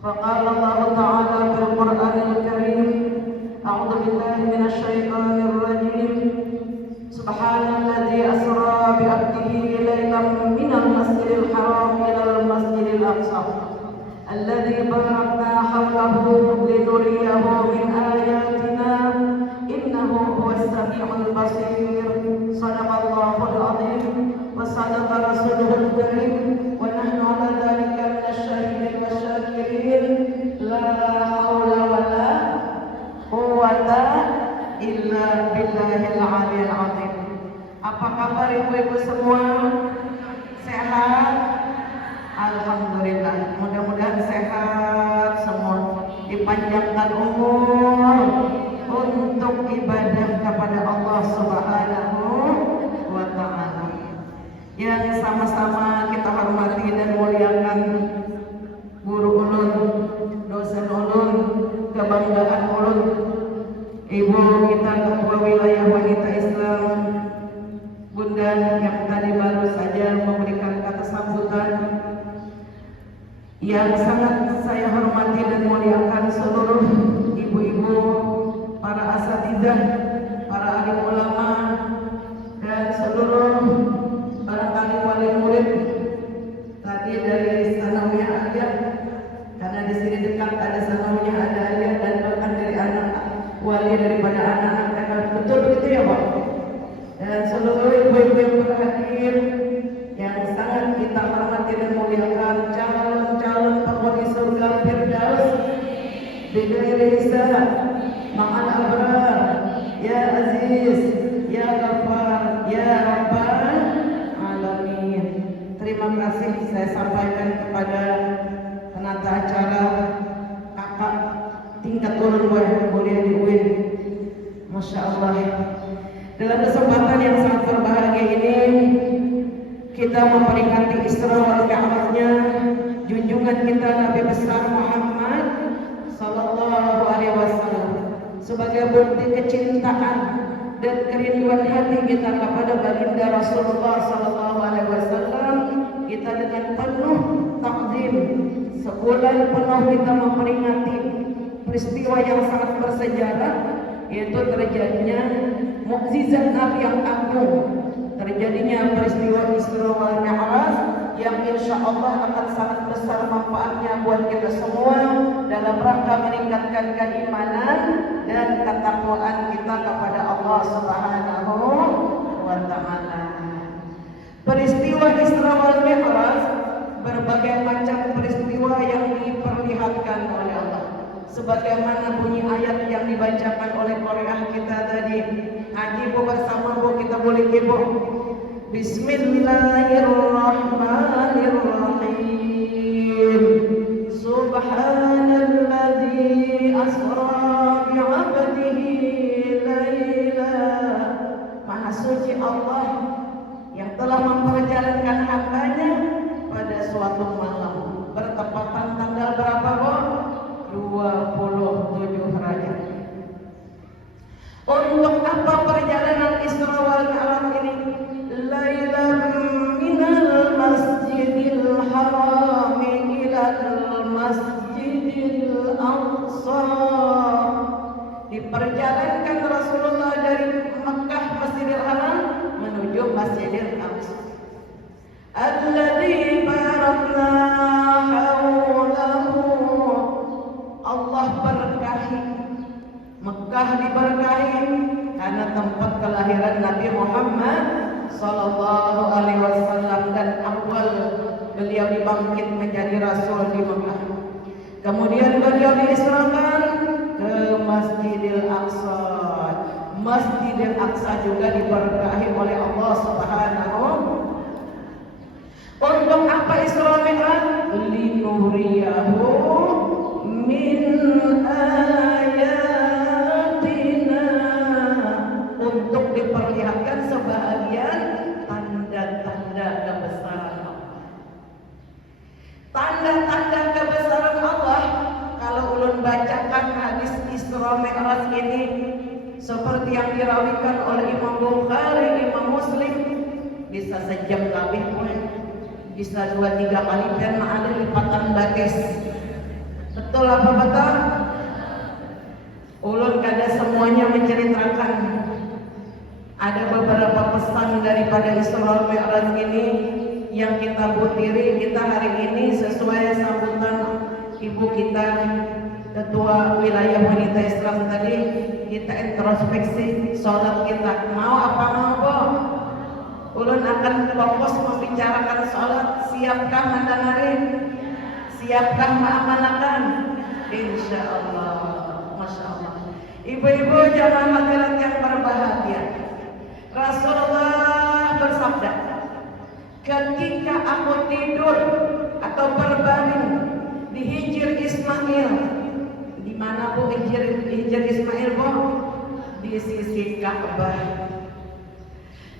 فقال الله تعالى في القرآن الكريم: أعوذ بالله من الشيطان الرجيم. سبحان الذي أسرى بعبده ليلا من المسجد الحرام إلى المسجد الأقصى الذي باركنا حوله لنريه من آياتنا إنه هو السميع البصير. صدق الله العظيم وصدق رسوله الكريم ونحن على ذلك من الشاهدين والشاكرين. لا حول ولا قوة إلا بالله العلي العظيم. Apa kabar ibu-ibu semua? Sehat? Alhamdulillah. Mudah-mudahan sehat semua, dipanjangkan umur untuk ibadah kepada Allah Subhanahu wa Ta'ala. Yang sama-sama kita hormati dan muliakan guru ulun, dosen ulun, kebanggaan ulun, ibu kita ketua wilayah wanita Islam, Bunda yang tadi baru saja memberikan kata sambutan. Yang sangat saya hormati dan muliakan seluruh ibu-ibu, para asatidzah, para alim ulama, dan seluruh barangkali wali murid tadi dari sanawiyah Aliyah, karena di sini dekat ada sanawiyah, ada Aliyah, dan bahkan dari anak wali daripada anak-anak. Betul begitu ya Pak? Dan seluruh ibu-ibu yang berhadir, yang sangat kita hormati dan muliakan, calon-calon penghuni surga Firdaus bighairi hisab ma'al abrar, ya Aziz, ya Ghaffar, ya Rabbal Alamin. Terima kasih saya sampaikan kepada penata acara kakak tingkat ulun kuliah di UIN. Masya Allah. Dalam kesempatan yang sangat berbahagia ini, kita memperingati Isra wal Mi'rajnya junjungan kita Nabi besar Muhammad sallallahu alaihi wasallam sebagai bukti kecintaan dan kerinduan hati kita kepada baginda Rasulullah sallallahu alaihi wasallam. Kita dengan penuh takzim sebulan penuh kita memperingati peristiwa yang sangat bersejarah, yaitu terjadinya mukjizat Nabi yang agung, terjadinya peristiwa Isra wal Mi'raj yang insya Allah akan sangat besar manfaatnya buat kita semua dalam rangka meningkatkan keimanan dan ketakwaan kita kepada Allah Subhanahu wa Ta'ala. Peristiwa Isra wal Mi'raj, berbagai macam peristiwa yang diperlihatkan oleh Allah, sebagaimana bunyi ayat yang dibacakan oleh qari'ah kita tadi. Ngaji bu bersama bu, kita boleh ibu. Bismillahirrahmanirrahim. Subhanalladzi asra bi'abdihi laila. Maha suci Allah yang telah memperjalankan hambanya pada suatu malam bertepatan tanggal berapa bu? 27 Rajab. Untuk apa perjalanan Isra wal Mi'raj ini? Lailan minal masjidil haram ilal masjidil aqsa. Diperjalankan Rasulullah dari Mekah Masjidil Haram menuju Masjidil Aqsa. Alladzi barakna haulahu. Allah berkahi, Mekah diberkahi karena tempat kelahiran Nabi Muhammad sallallahu alaihi wasallam dan awal beliau dibangkit menjadi rasul di Mekah. Kemudian beliau diisrakan ke Masjidil Aqsa. Masjidil Aqsa juga diberkahi oleh Allah Subhanahu. Untuk apa Isra Mi'raj? Linuriyahu min ayatina, untuk diperlihatkan sebahagian tanda-tanda kebesaran Allah. Tanda-tanda kebesaran Allah, kalau ulun bacakan hadis Isra Mi'raj ini seperti yang dirawikan oleh Imam Bukhari, Imam Muslim, bisa sejam lebih pun, bisa 2-3 kali, karena ada lipatan batis. Betul apa betul? Ulun kada semuanya menceritakan. Ada beberapa pesan daripada Isra Mi'raj ini yang kita butiri kita hari ini sesuai sambutan ibu kita ketua wilayah wanita Islam tadi. Kita introspeksi sholat kita mau apa mau. Ulun akan fokus membicarakan sholat. Siapkah mendengarin? Siapkah mengamalkan? Insya Allah. Masya Allah. Ibu-ibu jamaah hadirat yang berbahagia, Rasulullah bersabda, ketika aku tidur atau berbaring di Hijr Ismail, di mana bu Hijr Ismail bu? Di sisi Ka'bah.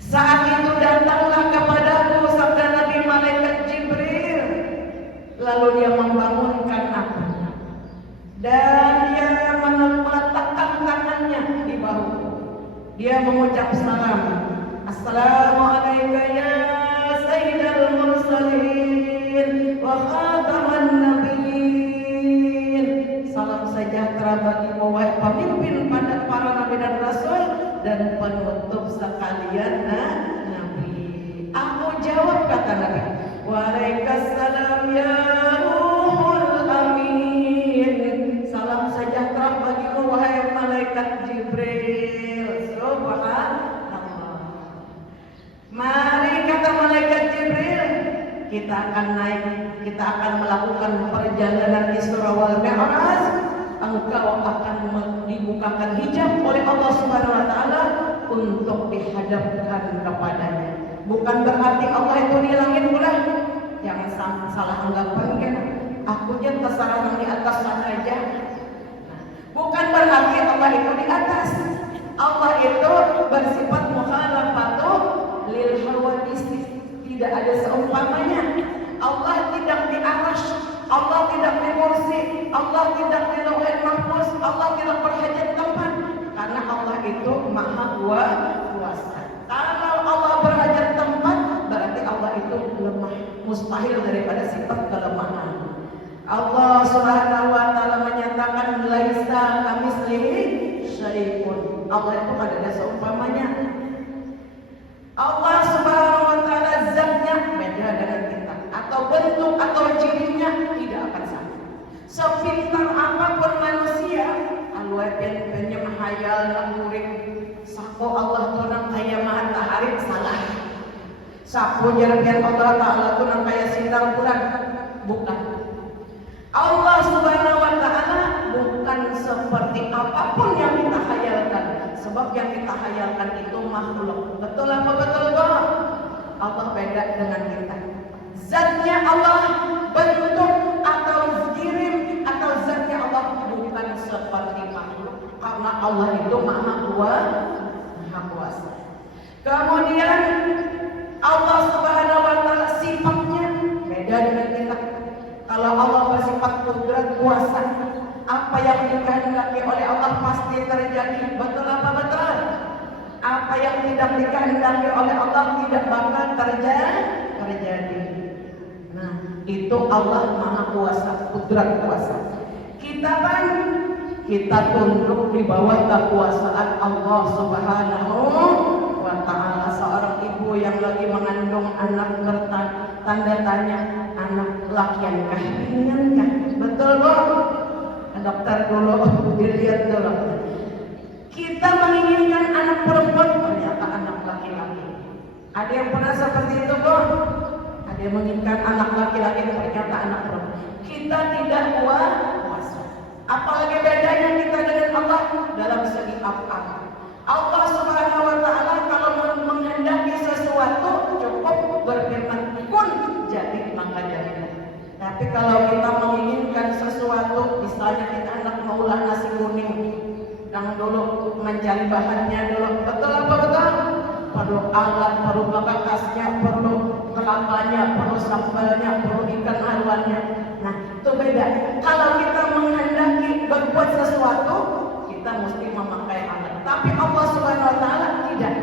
Saat itu datanglah kepadaku sabda Nabi malaikat Jibril, lalu dia membangunkan aku dan dia meletakkan tangannya di bahu. Dia mengucap salam, Assalamualaikum ya Sayyidal Mursalin wa khataman nabiyyin. Salam sejahtera bagimu wahai pemimpin pada para nabi dan rasul dan penutup sekalian nabi. Aku jawab kata Nabi, Waalaikumsalam ya Ruhul Amin. Salam sejahtera bagimu wahai malaikat Jibril. Subhanallah. Mari kata malaikat Jibril, kita akan naik, kita akan melakukan perjalanan Isra wal Mi'raj. Engkau akan dibukakan hijab oleh Allah Subhanahu wa taala untuk dihadapkan kepadanya. Bukan berarti Allah itu di langit pula. Jangan salah anggapan kan. Aku nya terserah yang di atas sana aja. Bukan berarti Allah itu di atas. Allah itu bersifat mukhalafatu lil hawadis. Tidak ada seumpamanya. Allah tidak di arsy, Allah tidak di kursi, Allah tidak di lauhul mahfuz, Allah tidak berhajat tempat. Karena Allah itu maha kuasa. Kalau Allah berhajat tempat, berarti Allah itu lemah, mustahil daripada sifat kelemahan. Allah Subhanahu wa taala menyatakan laisa kamitslihi syai'un. Allah itu tidak ada seumpamanya. Allah Subhanahu wa taala zatnya beda dengan kita, atau bentuk atau cirinya tidak akan sama. Sepintar apapun manusia, alwai pen-pennya mahayal nangguring sako Allah tu nang kaya matahari salah. Sapo jarang Allah taala tu nang kaya sinar bulan, bukan. Allah Subhanahu wa taala bukan seperti apapun yang kita hayalkan. Sebab yang kita hayalkan itu makhluk. Betul apa betul kok? Allah beda dengan kita. Zatnya Allah, bentuk atau kirim atau zatnya Allah bukan seperti makhluk. Karena Allah itu maha kuasa. Kemudian Allah Subhanahu wa taala sifatnya beda dengan kita. Kalau Allah bersifat kudrat kuasa, apa yang dikehendaki oleh Allah pasti terjadi. Betul apa betul? Apa yang tidak dikehendaki oleh Allah tidak bakal terjadi. Nah, itu Allah maha kuasa, kudrat kuasa. Kita kan kita tunduk di bawah kekuasaan Allah Subhanahu wa taala. Seorang ibu yang lagi mengandung anak bertanda tanya, anak lakiankah, inginkah? Betul bu? Dokter dulu dilihat dulu. Kita menginginkan anak perempuan, ternyata anak laki-laki. Ada yang pernah seperti itu bu? Ada yang menginginkan anak laki-laki, ternyata anak perempuan. Kita tidak kuasa. Apalagi bedanya kita dengan Allah dalam segi apa? Allah Subhanahu wa taala kalau menghendaki sesuatu cukup berfirman kun, jadi maka jadi. Tapi kalau kita menginginkan sesuatu, misalnya kita hendak mengolah nasi kuning, yang dulu mencari bahannya dulu, betul apa betul? Perlu alat, perlu bekasnya, perlu kelapanya, perlu sambalnya, perlu ikan aruannya. Nah, itu beda. Kalau kita menghendaki berbuat sesuatu, kita mesti memakai alat. Tapi Allah Subhanahu wa taala tidak.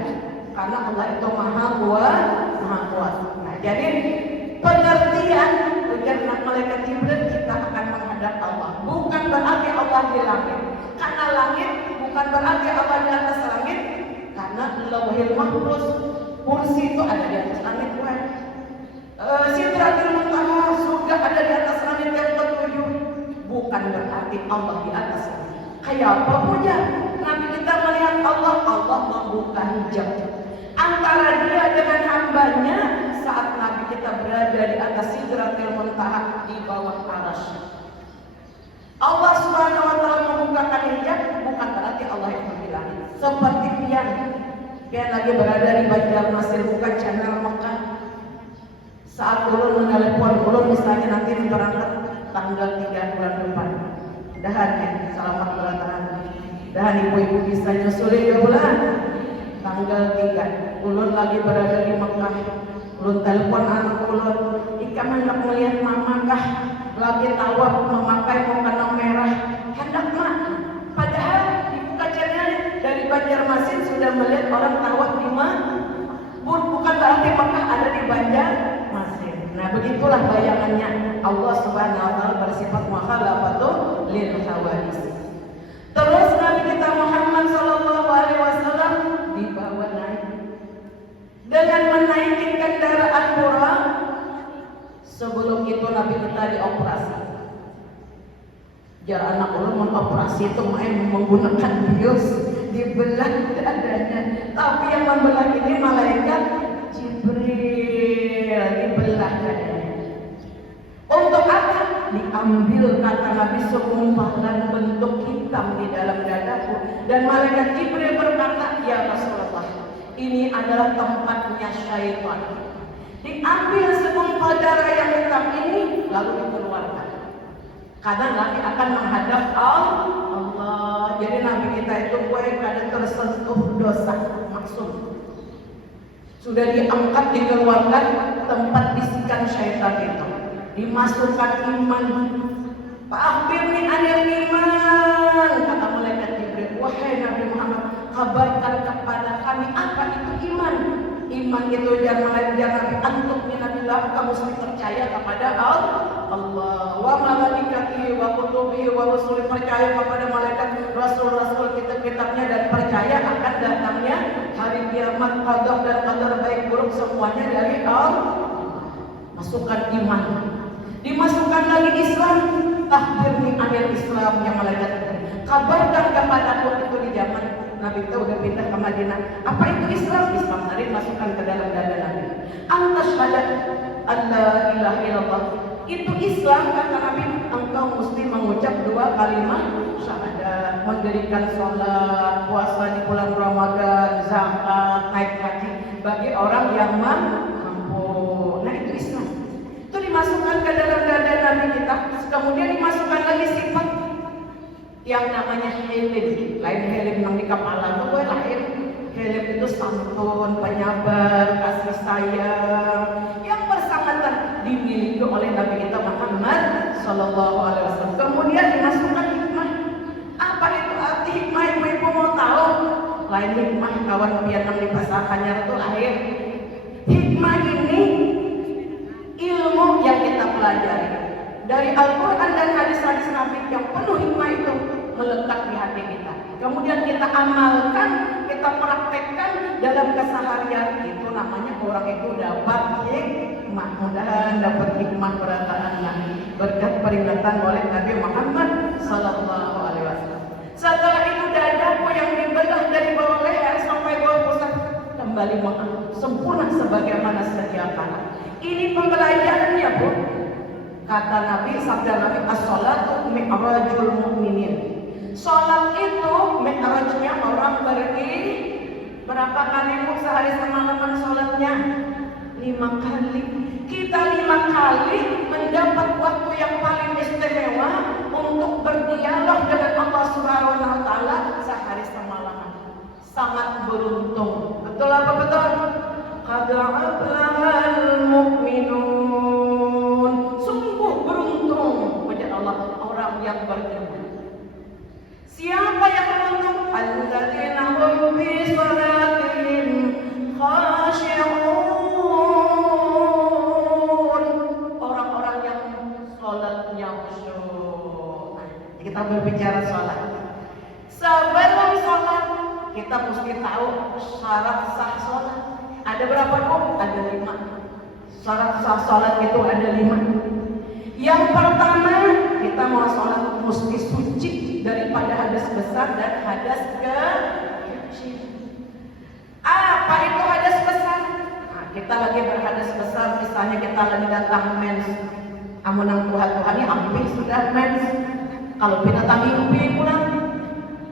Karena Allah itu maha kuasa. Nah, jadi pengertian ujar malaikat Jibril kita akan menghadapi menghadap Allah. Bukan berarti Allah di langit. Karena langit bukan berarti Allah di atas langit. Karena Lauhul Mahfuz, kursi itu ada di atas langit bukan? Sidratul Muntaha sudah ada di atas langit yang ketujuh. Bukan berarti Allah di atas langit. Kayak apa punya? Nabi kita melihat Allah, Allah membuka hijab antara dia dengan hambanya saat Nabi kita berada di atas Sidratul Muntaha di bawah arasy. Allah Subhanahu wa taala membukakan hijab bukan berarti Allah yang berbilang. Seperti Pian lagi berada di Banjarmasin buka channel Mekah. Saat ulun menelepon ulun misalnya nanti berangkat tanggal 3 bulan depan. Dahan ya, selamat beratahan. Dahan ibu-ibu bisa nyusulin ya bulan. Tanggal 3 ulun lagi berada di Mekah. Ulun telepon anak ulun, "Ika hendak melihat mama kah lagi tawaf memakai mukena merah." Hendak mak. Padahal dibuka channel dari Banjarmasin sudah melihat orang tawaf di mana. Bukan berarti Mekah ada di Banjarmasin. Nah, begitulah bayangannya Allah Subhanahu wa taala bersifat mukhalafatul lil hawadits. Terus Nabi kita Muhammad sallallahu alaihi wasallam dibawa naik dengan menaiki kendaraan murah. Sebelum itu Nabi kita dioperasi. Jar anak ulun operasi itu main menggunakan bius dibelah dadanya. Tapi yang membelah ini malaikat Jibril dibelah dadanya. Untuk apa? Diambil kata Nabi segumpalan bentuk hitam di dalam dadaku. Dan malaikat Jibril berkata, "Ya Rasulullah, ini adalah tempatnya syaitan." Diambil segumpal darah yang hitam ini lalu dikeluarkan. Karena Nabi akan menghadap Allah. Jadi Nabi kita itu kadang tersentuh dosa maksud. Sudah diangkat dikeluarkan tempat bisikan syaitan itu. Dimasukkan iman. Pak akhirni anil iman, kata malaikat Jibril. Wahai Nabi Muhammad, kabarkan kepada kami apa itu iman. Iman itu jangan Nabi antuk minabillah, kamu mesti percaya kepada Allah wa malaikatihi wa kutubihi wa rusuli, percaya kepada malaikat, rasul-rasul, kitab-kitabnya, dan percaya akan datangnya hari kiamat, qada dan qadar baik buruk semuanya dari Allah. Masukkan iman. Dimasukkan lagi Islam, tahbirni anil Islam yang malaikat. Kabarkan kepadaku itu di zaman Nabi kita udah pindah ke Madinah. Apa itu Islam? Islam tadi masukkan ke dalam dada Nabi. Antas syahadat alla ilaha illallah. Itu Islam kata Nabi, engkau mesti mengucap 2 kalimat syahadat, mendirikan sholat, puasa di bulan Ramadan, zakat, naik haji bagi orang yang mampu. Nah itu Islam. Itu dimasukkan ke dalam dada Nabi kita. Kemudian dimasukkan lagi sifat yang namanya helim. Lain helim yang di kepala itu lain. Helim itu santun, penyabar, kasih sayang yang bersangkutan dimiliki oleh Nabi kita Muhammad sallallahu alaihi wasallam. Kemudian dimasukkan hikmah. Apa itu arti hikmah? Ibu mau tahu? Lain hikmah kawan pianam di pasakannya itu lahir. Hikmah ini ilmu yang kita pelajari dari Al-Quran dan hadis-hadis Nabi yang penuh hikmah itu melekat di hati kita. Kemudian kita amalkan, kita praktekkan dalam keseharian. Itu namanya orang itu dapat hikmah. Mudah-mudahan dapat hikmah berataan Nabi berkat peringatan oleh Nabi Muhammad sallallahu alaihi wasallam. Setelah itu dadaku yang dibelah dari bawah leher sampai bawah pusat kembali sempurna sebagaimana sedia kala. Ini pembelajarannya, Bu. Kata Nabi, sabda Nabi, as-sholatu mi'rajul mu'minin. Sholat itu mi'rajnya orang beriman. Berapa kali Bu sehari semalaman sholatnya? 5 kali. Kita 5 kali mendapat waktu yang paling istimewa untuk berdialog dengan Allah Subhanahu wa taala sehari semalaman. Sangat beruntung. Betul apa betul? Qad aflahal mu'minun. Sungguh beruntung wajah Allah orang yang beriman. Siapa yang beruntung? Alladzina hum fi shalatihim khashi'un. Orang-orang yang salatnya khusyuk. mesti tahu syarat sah sholat. Ada berapa dong? Ada 5. Syarat sah sholat itu ada 5. Yang pertama, kita mau sholat mesti suci daripada hadas besar dan hadas kecil. Apa itu hadas besar? Nah, kita lagi berhadas besar, misalnya kita lagi datang mens. Amunang Tuhan ini ambil sudah mens. Kalau binatang mimpi pulang,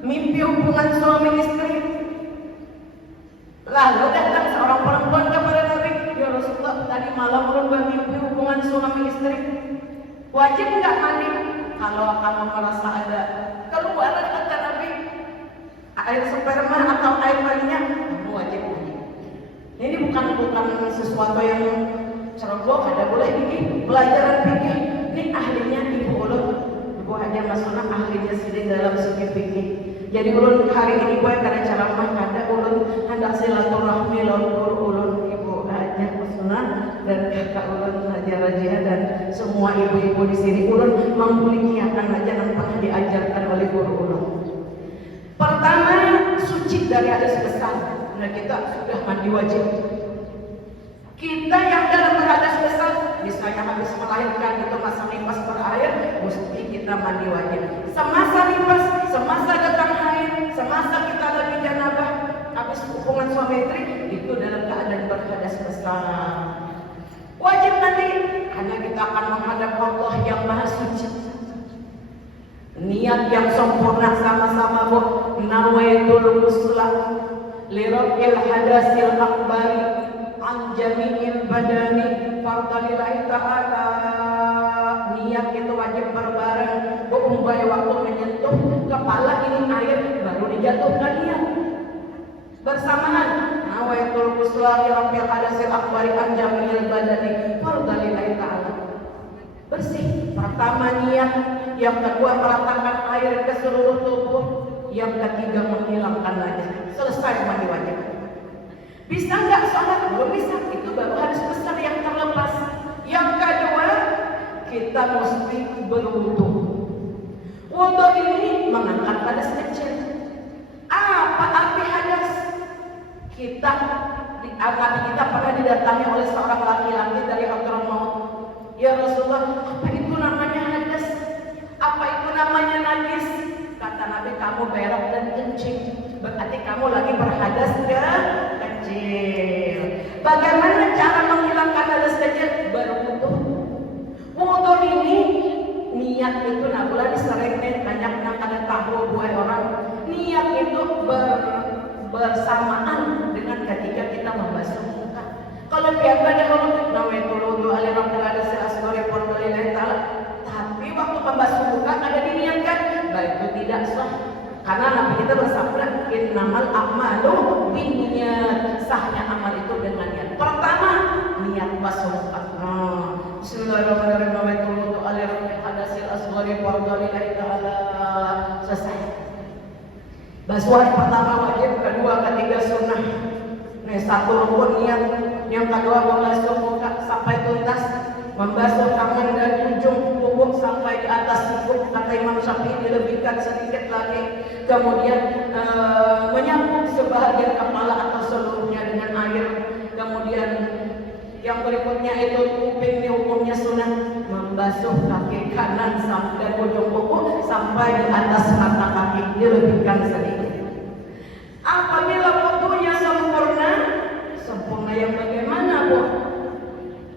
mimpi hubungan suami istri. Lalu datang seorang perempuan kepada Nabi, ya Rasulullah, tadi malam ulun bermimpi hubungan suami istri. Wajib nggak mandi? Kalau kamu merasa ada keluaran kata Nabi, air sperma atau air maninya, kamu wajib mandi. Ini bukan sesuatu yang ceroboh, ada boleh ini pelajaran fikih. Ini ahlinya ibu ulun, ibu Haja Masuna, ahlinya sini dalam segi fikih. Jadi ulun hari ini gue karena ceramah ada ulun hendak silaturahmi lawan ulun ibu Haja Masuna dan kakak ulun Haja Rajia dan semua ibu-ibu di sini. Ulun membulikiakan aja yang pernah diajarkan oleh guru ulun. Pertama, suci dari hadas besar. Nah, kita sudah mandi wajib. Kita yang dalam berhadas besar, misalnya habis melahirkan itu masa nifas berair, mesti kita mandi wajib. Semasa nifas, semasa datang haid, semasa kita lagi janabah, habis hubungan suami istri, itu dalam keadaan berhadas besar. Wajib mandi, hanya kita akan menghadap Allah yang Maha Suci. Niat yang sempurna sama-sama bu, nawaitul muslah lirabbil hadasil akbari an jami'il badani fardalillahi ta'ala. Niat itu wajib berbareng. Umbai waktu menyentuh kepala ini air baru dijatuhkan niat bersamaan. Nawaitul ghusla li rabbil hadasil akbari an jami'il badani fardalillahi ta'ala. Bersih. Pertama niat, yang kedua meratakan air ke seluruh tubuh, yang ketiga menghilangkan najis. Selesai mandi wajib. Bisa nggak sholat? Belum bisa. Itu baru hadas besar yang terlepas. Yang kedua, kita mesti berwudu. Wudu ini mengangkat hadas kecil. Apa arti hadas? Nabi kita pernah didatangi oleh seorang laki-laki dari Hadramaut. Ya Rasulullah, apa itu namanya hadas? Apa itu namanya najis? Kata Nabi, kamu berak dan kencing. Berarti kamu lagi berhadas kecil. Bagaimana cara menghilangkan hadas kecil? Berwudu. Wudu ini niat itu nabulah diseringin banyak yang kada tahu buat orang. Niat itu bersamaan dengan ketika kita membasuh muka. Kalau biar dahulu nawaitul wudu ali rabbil hadasil asghari fardalillahi ta'ala. Tapi waktu membasuh muka ada diniatkan, baik itu tidak sah. Karena Nabi kita bersabda, innamal a'malu binniyat. Sahnya amal itu dengan niat. Pertama, niat basuh muka. Bismillahirrahmanirrahim. Nawaitul wudu ali rabbil hadasil asghari fardalillahi ta'ala. Selesai. Basuhan pertama wajib, kedua, ketiga sunnah. Nih, satu rukun niat, yang kedua membasuh muka sampai tuntas, membasuh tangan dari ujung punggung sampai di atas siku. Kata Imam Syafi'i dilebihkan sedikit lagi, kemudian menyapu sebahagian kepala atau seluruhnya dengan air. Kemudian yang berikutnya itu kuping, ini hukumnya sunnah, membasuh kaki kanan sampai ujung kuku sampai di atas mata kaki, dilebihkan sedikit. Apabila wudunya sempurna, sempurna yang bagaimana bu?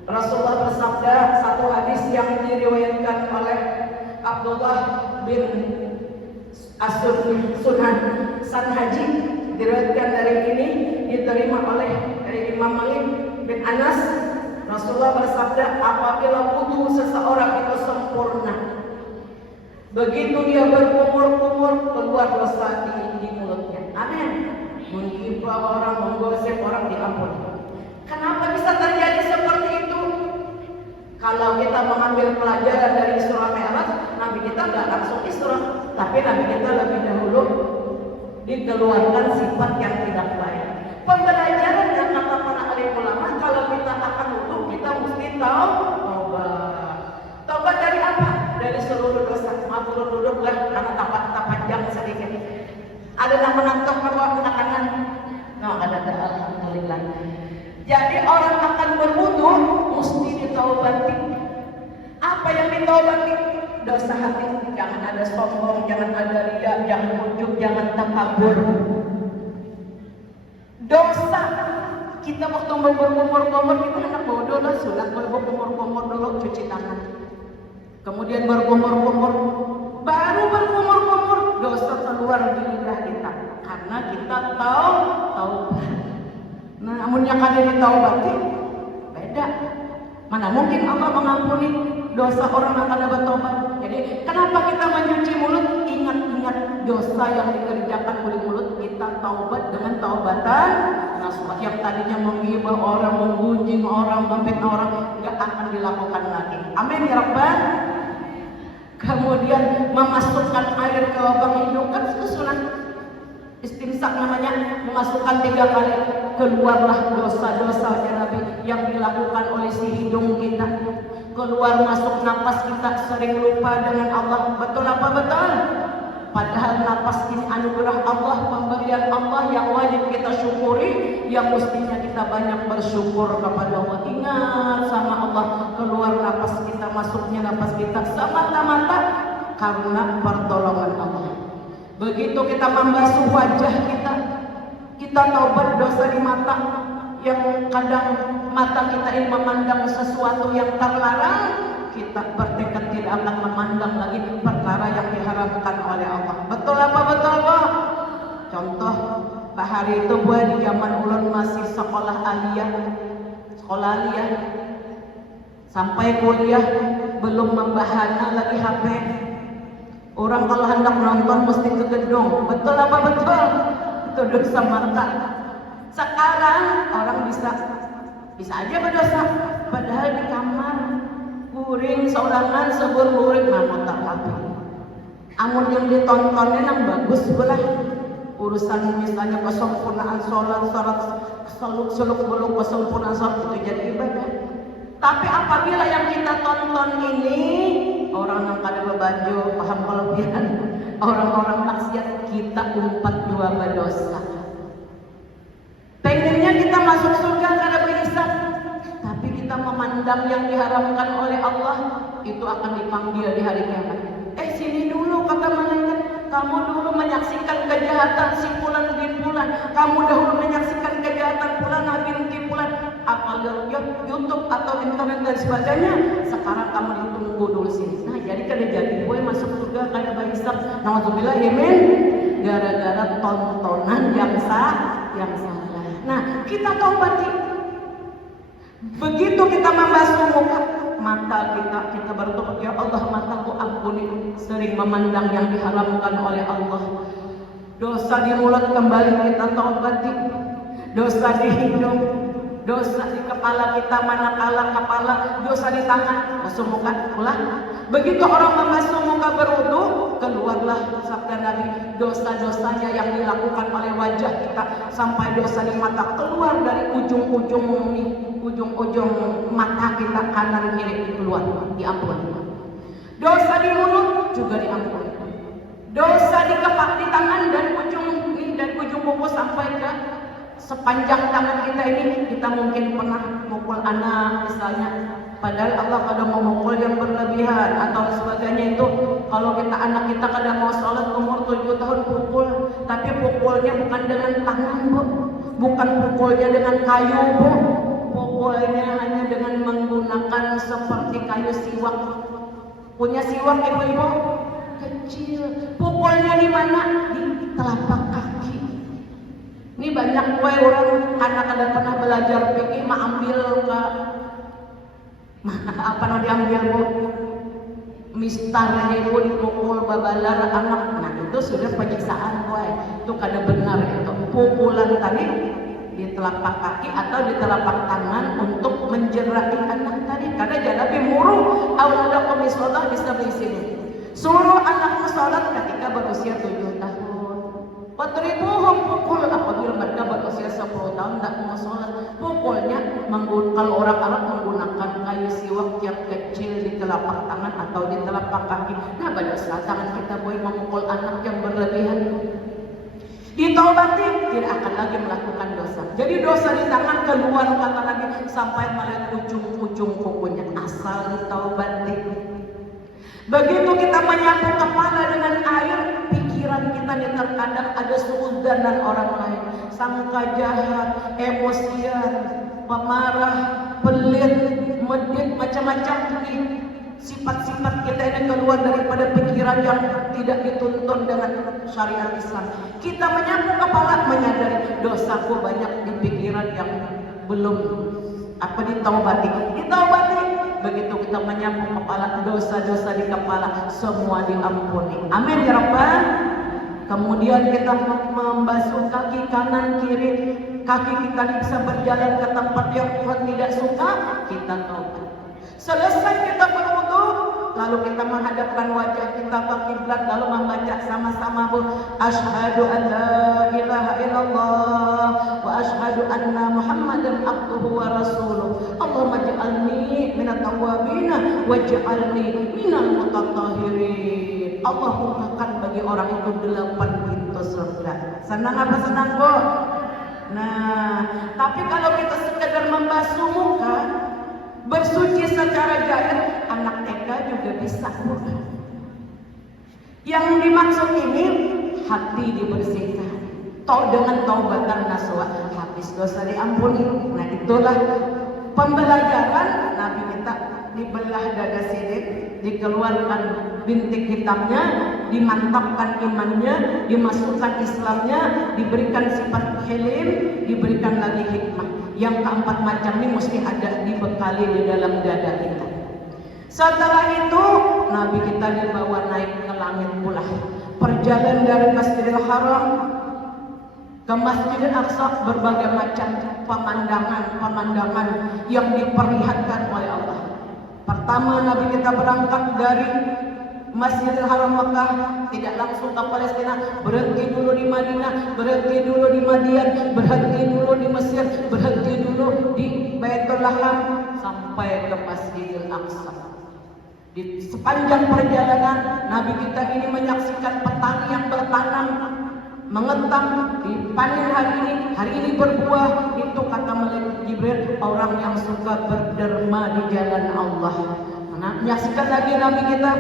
Rasulullah bersabda, satu hadis yang diriwayatkan oleh Abdullah bin Sunan San Haji, diriwayatkan dari ini, diterima oleh Imam Malik bin Anas. Rasulullah bersabda, apabila wudu seseorang itu sempurna, begitu dia berkumur-kumur, keluar dosa di mulutnya. Amin. Menghibah orang, menggosip orang, diampuni. Kenapa bisa terjadi seperti itu? Kalau kita mengambil pelajaran dari Isra Mi'raj, Nabi kita nggak langsung Isra, tapi Nabi kita lebih dahulu dikeluarkan sifat yang tidak baik. Pembelajaran yang kata para alim ulama, kalau kita akan wudu, kita mesti tahu taubat. Taubat dari apa? Dari seluruh dosa. Maaf, duduklah karena tapak panjang sedikit. Ada yang menantang bahwa kanan orang akan berwudu mesti ditaubati. Apa yang ditaubati? Dosa hati. Jangan ada sombong, jangan ada riya, jangan ujub, jangan takabur. Dosa kita waktu mau berkumur-kumur, kita anak bodoh lah, sudah berkumur-kumur dulu cuci tangan. Kemudian berkumur-kumur, baru berkumur-kumur, dosa keluar di lidah kita karena kita tahu. Nah, namunnya kada ditaubati, beda. Mana mungkin Allah mengampuni dosa orang yang kada bertobat. Jadi kenapa kita mencuci mulut? Ingat-ingat dosa yang dikerjakan oleh mulut, kita taubat dengan taubatan nasuha. Yang tadinya menggibah orang, menggunjing orang, memfitnah orang, nggak akan dilakukan lagi. Amin ya Rabbal. Kemudian memasukkan air ke lubang hidung, kan itu sunat istimsak namanya, memasukkan 3 kali, keluarlah dosa-dosa Nabi yang dilakukan oleh si hidung kita. Keluar masuk napas kita sering lupa dengan Allah. Betul apa betul? Padahal napas ini anugerah Allah, pemberian Allah yang wajib kita syukuri, yang mestinya kita banyak bersyukur kepada Allah. Ingat sama Allah, keluar napas kita, masuknya napas kita semata-mata karena pertolongan Allah. Begitu kita membasuh wajah kita taubat dosa di mata, yang kadang mata kita ini memandang sesuatu yang terlarang, kita bertekad tidak akan memandang lagi perkara yang diharamkan oleh Allah. Betul apa betul Pak? Contoh, Pak hari itu buat di zaman ulun masih sekolah aliyah, sampai kuliah belum membahana lagi HP. Orang kalau hendak nonton mesti ke gedung. Betul apa betul? Itu dosa mata. Sekarang orang bisa aja berdosa, padahal di kamar kuring saulangan sebur kuring namun tak apa. Amun yang ditontonnya yang bagus belah urusan misalnya kesempurnaan sholat, seluk beluk kesempurnaan sholat itu jadi ibadah. Tapi apabila yang kita tonton ini orang yang kada berbaju, paham kelebihan, orang-orang maksiat, kita umpat dua berdosa. Pengennya kita masuk surga kada berhisab, tapi kita memandang yang diharamkan oleh Allah, itu akan dipanggil di hari kiamat. Sini dulu kata malaikat, kamu dulu menyaksikan kejahatan si fulan bin fulan, kamu dahulu menyaksikan kejahatan fulan binti fulan, apa YouTube atau internet dan sebagainya. Sekarang kamu ditunggu dulu sini. Nah, jadi kada jadi gue masuk surga kada berhisab. Nauzubillah yamin, gara-gara tontonan yang salah. Nah, kita taubati. Begitu kita membasuh muka, mata kita bertobat, ya Allah mataku ampuni, sering memandang yang diharamkan oleh Allah. Dosa di mulut kembali kita taubati, dosa di hidung, dosa di kepala kita manakala kepala, dosa di tangan, basuh muka, ulah. Begitu orang membasuh muka berwudu, keluarlah sabda Nabi, dosa-dosanya yang dilakukan oleh wajah kita sampai dosa di mata keluar dari ujung-ujung mata kita kanan kiri keluar, diampuni. Dosa di mulut juga diampuni. Dosa di tangan dan ujung kuku sampai ke sepanjang tangan kita ini, kita mungkin pernah mukul anak misalnya, padahal Allah kadang memukul yang berlebihan atau sebagainya. Itu kalau anak kita kadang mau sholat umur 7 tahun pukul, tapi pukulnya bukan dengan tangan Bu, bukan pukulnya dengan kayu Bu, pukulnya hanya dengan menggunakan seperti kayu siwak. Punya siwak ibu-ibu kecil, pukulnya di mana? Di telapak kaki. Ini banyak orang anak ada pernah belajar fikih ambil ke diambil Bu, mistarnya ibu dipukul babalar anak. Nah itu sudah penyiksaan itu kada benar. Itu pukulan tadi di telapak kaki atau di telapak tangan untuk menjerai anak tadi. Karena jadi muruh auladakum bisolah bisa di sini. Suruh anakmu sholat ketika berusia 7 tahun. Wadribuhum, pukul apabila mereka berusia 10 tahun tidak mau sholat. Pukulnya kalau orang Arab menggunakan kayu siwak yang kecil di telapak tangan atau di telapak kaki. Nah pada saat tangan kita boleh memukul anak yang berlebihan, ditaubati. tidak akan lagi melakukan dosa. Jadi dosa di tangan keluar kata Nabi sampai melihat ujung-ujung kukunya. Asal ditaubati. Begitu kita menyapu kepala dengan air, pikiran kita nih terkadang ada suudzon dan orang lain, sangka jahat, emosian, pemarah, pelit, medit, macam-macam sifat-sifat kita ini keluar daripada pikiran yang tidak dituntun dengan syariat Islam. Kita menyapu kepala menyadari dosaku banyak di pikiran yang belum ditaubati. Begitu kita menyapu kepala, dosa-dosa di kepala semua diampuni. Amin ya Rabbal. Kemudian kita membasuh kaki kanan kiri, kaki kita bisa berjalan ke tempat yang Tuhan tidak suka, kita taubat. Selesai kita berwudu, lalu kita menghadapkan wajah kita ke kiblat, lalu membaca sama-sama asyhadu an la ilaha illallah wa asyhadu anna Muhammadan abduhu wa rasuluh. Allahumma ij'alni minat tawwabin waj'alni minal mutatahhirin. Allah bukakan bagi orang itu 8 pintu surga. Senang apa senang, Bu? Nah, tapi kalau kita sekedar membasuh muka, bersuci secara jahil, anak TK juga bisa. Yang dimaksud ini hati dibersihkan, dengan taubatan nasuha, habis dosa diampuni. Nah, itulah pembelajaran Nabi kita. Dibelah dada sidik, dikeluarkan bintik hitamnya, dimantapkan imannya, dimasukkan Islamnya, diberikan sifat hilim, diberikan lagi hikmah. Yang keempat macam ini mesti ada dibekali di dalam dada kita. Setelah itu Nabi kita dibawa naik ke langit pula. Perjalanan dari Masjidil Haram ke Masjidil Aqsa, berbagai macam pemandangan yang diperlihatkan oleh Allah. Pertama Nabi kita berangkat dari Masjidil Haram Mekah, tidak langsung ke Palestina, berhenti dulu di Madinah, berhenti dulu di Madian, berhenti dulu di Mesir, berhenti dulu di Baitul Laham sampai ke Masjidil Aqsa. Di sepanjang perjalanan Nabi kita ini menyaksikan petani yang bertanam, mengetang, dipanen hari ini berbuah. Itu kata malaikat Jibril, orang yang suka berderma di jalan Allah. Menyaksikan lagi Nabi kita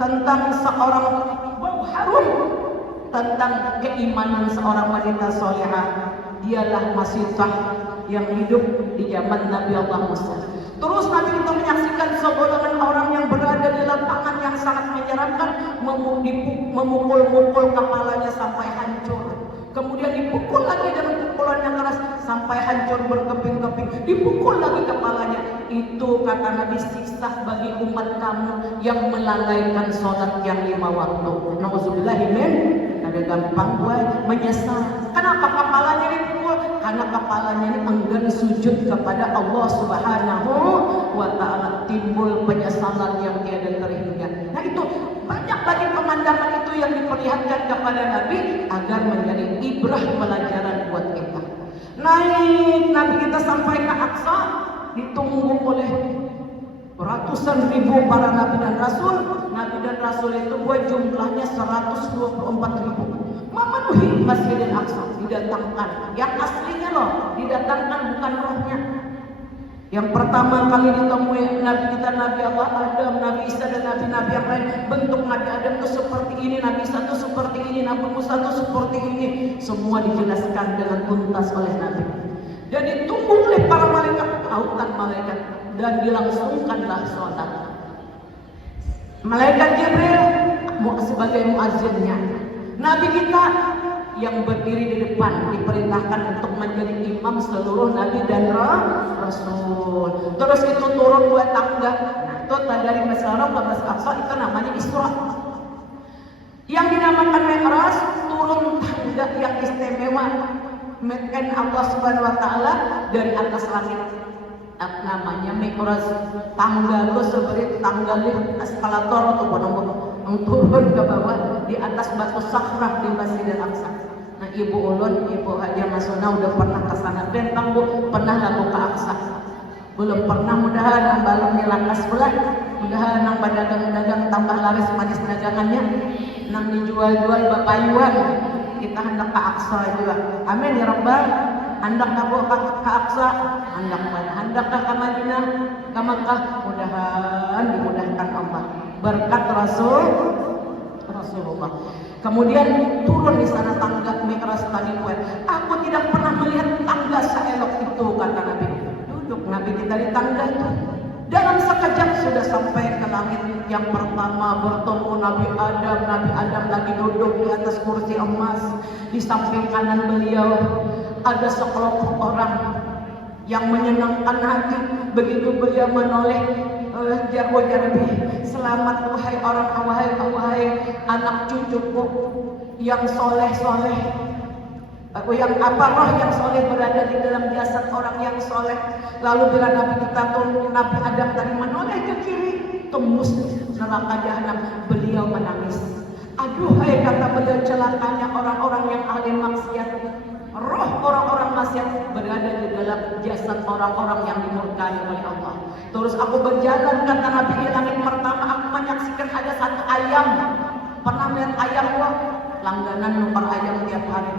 tentang seorang bau harum, tentang keimanan seorang wanita solehah. Dialah Masitah yang hidup di zaman Nabi Allah Musa. Terus Nabi kita menyaksikan segolongan orang yang berada di lapangan yang sangat menyeramkan, memukul-mukul kepalanya sampai hancur. Kemudian dipukul lagi dengan pukulan yang keras sampai hancur berkeping-keping. Dipukul lagi kepalanya. Itu kata Nabi siksa bagi umat kamu yang melalaikan sholat yang 5 waktu. Nauzubillahimin. Ada gampang menyesal. Kenapa kepalanya dipukul? Karena kepalanya ini enggan sujud kepada Allah Subhanahu wa Ta'ala. Timbul penyesalan yang tiada terhingga. Nah, itu banyak lagi pemandangan itu yang diperlihatkan kepada Nabi agar menjadi ibrah pelajaran buat kita. Naik Nabi kita sampai ke Aqsa, ditunggu oleh ratusan ribu para nabi dan rasul. Nabi dan rasul itu jumlahnya 124 ribu, memenuhi Masjidil Aqsa. Didatangkan yang aslinya loh, didatangkan bukan rohnya. Yang pertama kali ditemui Nabi kita, Nabi Allah Adam, Nabi Isa dan Nabi-Nabi yang lain. Bentuk Nabi Adam itu seperti ini, Nabi Isa itu seperti ini, Nabi Musa itu seperti ini. Semua dijelaskan dengan tuntas oleh Nabi. Dan ditunggu oleh para malaikat, tautan malaikat, dan dilangsungkanlah sholat. Malaikat Jibril sebagai muazzinnya. Nabi kita yang berdiri di depan diperintahkan untuk menjadi imam seluruh nabi dan rasul. Terus itu turun 2 tangga. Nah, itu dari Masjidil Haram ke Masjidil Aqsa itu namanya Isra. Yang dinamakan Mi'raj, turun tangga yang istimewa. Mungkin Allah Subhanahu wa Ta'ala dari atas langit. Namanya Mi'raj. Tangga itu seperti tangga lift eskalator atau turun ke bawah di atas batu sakrah di Masjidil Aqsa. Nah, Ibu Ulun, Ibu Haja Masuna udah pernah ke sana. Bentang Bu, pernah lalu ke Aqsa? Belum pernah. Mudahan nang balonnya lakas pula. Mudahan nang dagang-dagang tambah laris manis dagangannya. Nang dijual-jual bapayuan. kita hendak ke Aqsa juga. Amin ya Rabbal. Hendak ke Aqsa, hendak ke Madinah, ke Makkah, mudahan dimudahkan Allah berkat Rasulullah. Kemudian turun di sana tangga Mi'raj tadi. Aku tidak pernah melihat tangga seelok itu, kata Nabi. Duduk Nabi kita di tangga itu. Dalam sekejap sudah sampai ke langit yang pertama, bertemu Nabi Adam. Nabi Adam lagi duduk di atas kursi emas. Di samping kanan beliau ada sekelompok orang yang menyenangkan hati. Begitu beliau menoleh, ujar Nabi, selamat wahai anak cucuku yang soleh. Roh yang soleh berada di dalam jasad orang yang soleh. Lalu bila Nabi kita turun, Nabi Adam tadi menoleh ke kiri, tembus neraka jahanam. Beliau menangis. Aduhai, kata beliau, celakanya orang-orang yang ahli maksiat. Roh orang-orang maksiat berada di dalam jasad orang-orang yang dimurkai oleh Allah. Terus aku berjalan, kata Nabi, di langit pertama aku menyaksikan ada satu ayam. Pernah melihat ayam? Langganan numpang ayam tiap hari.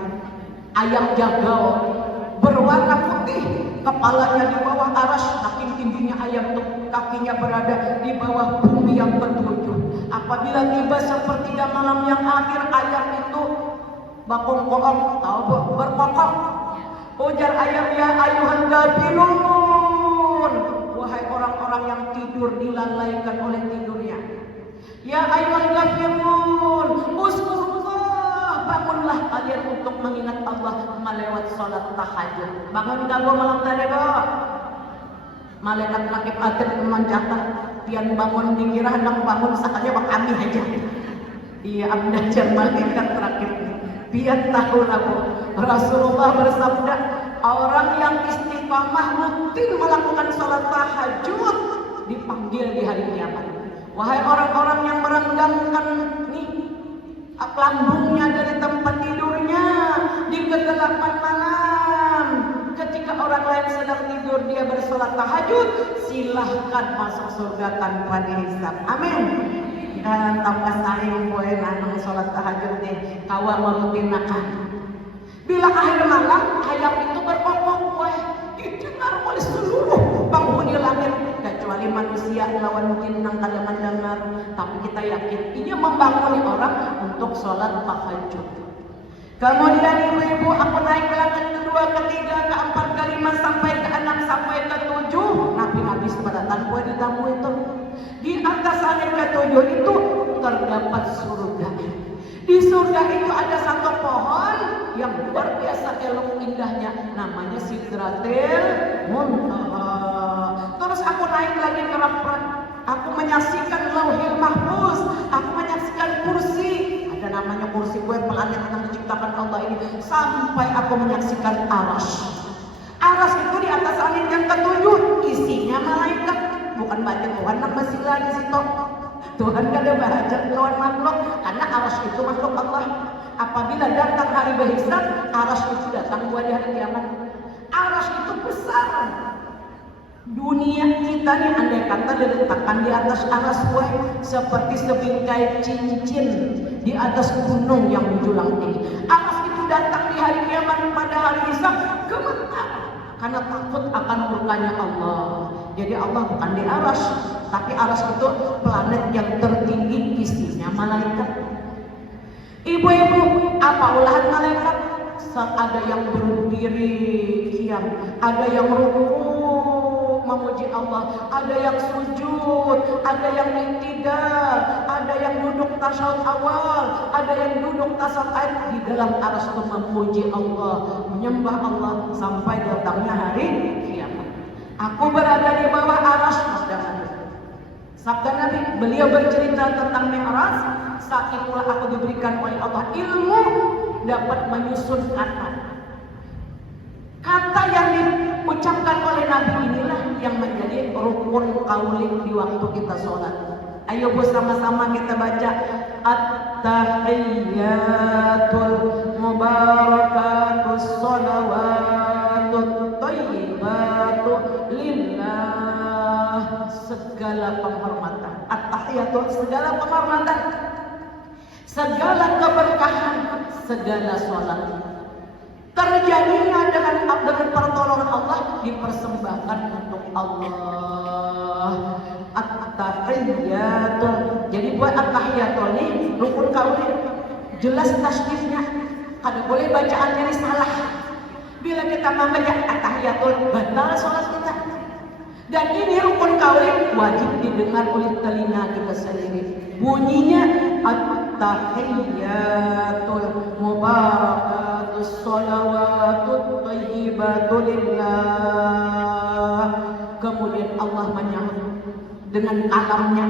Ayam jagal berwarna putih, kepalanya di bawah aras, saking tingginya ayam itu, kakinya berada di bawah bumi yang ketujuh. Apabila tiba sepertiga malam yang akhir, ayam itu bakong-bakong, tahu berkokok. Ujar ayam, ya ayuhan gafilun, wahai orang-orang yang tidur dilalaikan oleh tidurnya. Ya ayuhan gafilun, uskurullah, bangunlah kalian untuk mengingat Allah melewat sholat tahajud. Bangun gak gua malam tadi kok? Malaikat rakib atid mencatat, pian bangun dikira hendak bangun sakanya bak kami aja. Iya abdajar malaikat rakib. Pian tahu lagu Rasulullah bersabda, orang yang istiqamah rutin melakukan sholat tahajud dipanggil di hari kiamat. Wahai orang-orang yang merenggangkan nih lambungnya dari tempat tidurnya di kegelapan malam, ketika orang lain sedang tidur dia bersolat tahajud, silahkan masuk surga tanpa dihisab. Amin. Dan tambah saling poin anu solat tahajud deh kawan merutinakan. Bila akhir malam ayam itu berkokok, didengar oleh seluruh penghuni langit kecuali manusia lawan mungkin nang kada mendengar, tapi kita yakin ia membanguni orang untuk sholat tahajud. Kemudian ibu-ibu aku naik ke langit kedua, ketiga, keempat, kelima, sampai ke enam, sampai ke tujuh. Nabi-nabi sepadatan kue ditamu itu. Di atas langit ketujuh itu terdapat surga. Di surga itu ada satu pohon yang luar biasa elok indahnya, namanya Sidratil Muntaha. Terus aku naik lagi ke Rafrat, aku menyaksikan Lauhil Mahfuz, aku menyaksikan kursi, ada namanya kursi gue planet yang diciptakan Allah ini, sampai aku menyaksikan Arsy. Arsy itu di atas langit yang ketujuh, isinya malaikat, bukan baca Tuhan nak basilah di situ. Tuhan gak ada bahagia Tuhan makhluk, karena Arsy itu makhluk Allah. Apabila datang hari berhisab, Arsy itu datang buat hari kiamat. Arsy itu besar. Dunia kita nih andai kata diletakkan di atas Arsy seperti sebingkai cincin di atas gunung yang menjulang tinggi. Arsy itu datang di hari kiamat pada hari hisab, gemetar karena takut akan murkanya Allah. Jadi Allah bukan di Arsy, tapi Arsy itu planet yang tertinggi, isinya malaikat. Ibu-ibu, apa ulahan malaikat? Ada yang berdiri qiyam, ada yang rukuk memuji Allah, ada yang sujud, ada yang iktidal, ada yang duduk tasyahud awal, ada yang duduk tasyahud akhir. Di dalam Arsy itu memuji Allah, menyembah Allah sampai datangnya hari kiamat. Aku berada di bawah Arsy, sabda Nabi. Beliau bercerita tentang Mi'raj. Saat itulah aku diberikan oleh Allah ilmu dapat menyusun kata. Kata yang diucapkan oleh Nabi inilah yang menjadi rukun qauli di waktu kita sholat. Ayo bersama-sama kita baca at-tahiyyatul mubarakatus sholawatut thayyibatu lillah, segala penghormatan. At-tahiyyatu segala penghormatan, segala keberkahan, segala sholat terjadinya dengan pertolongan Allah dipersembahkan untuk Allah. At-tahiyatul. Jadi buat at-tahiyatul ini rukun kaulin jelas tasydifnya. Kada boleh bacaannya ini salah. Bila kita membaca at-tahiyatul batal sholat kita. Dan ini rukun kaulin wajib didengar oleh telinga kita sendiri. Bunyinya at-tahiyatul mubarakatus sholawatut thayyibatu lillah. Kemudian Allah menyahut dengan kalamnya,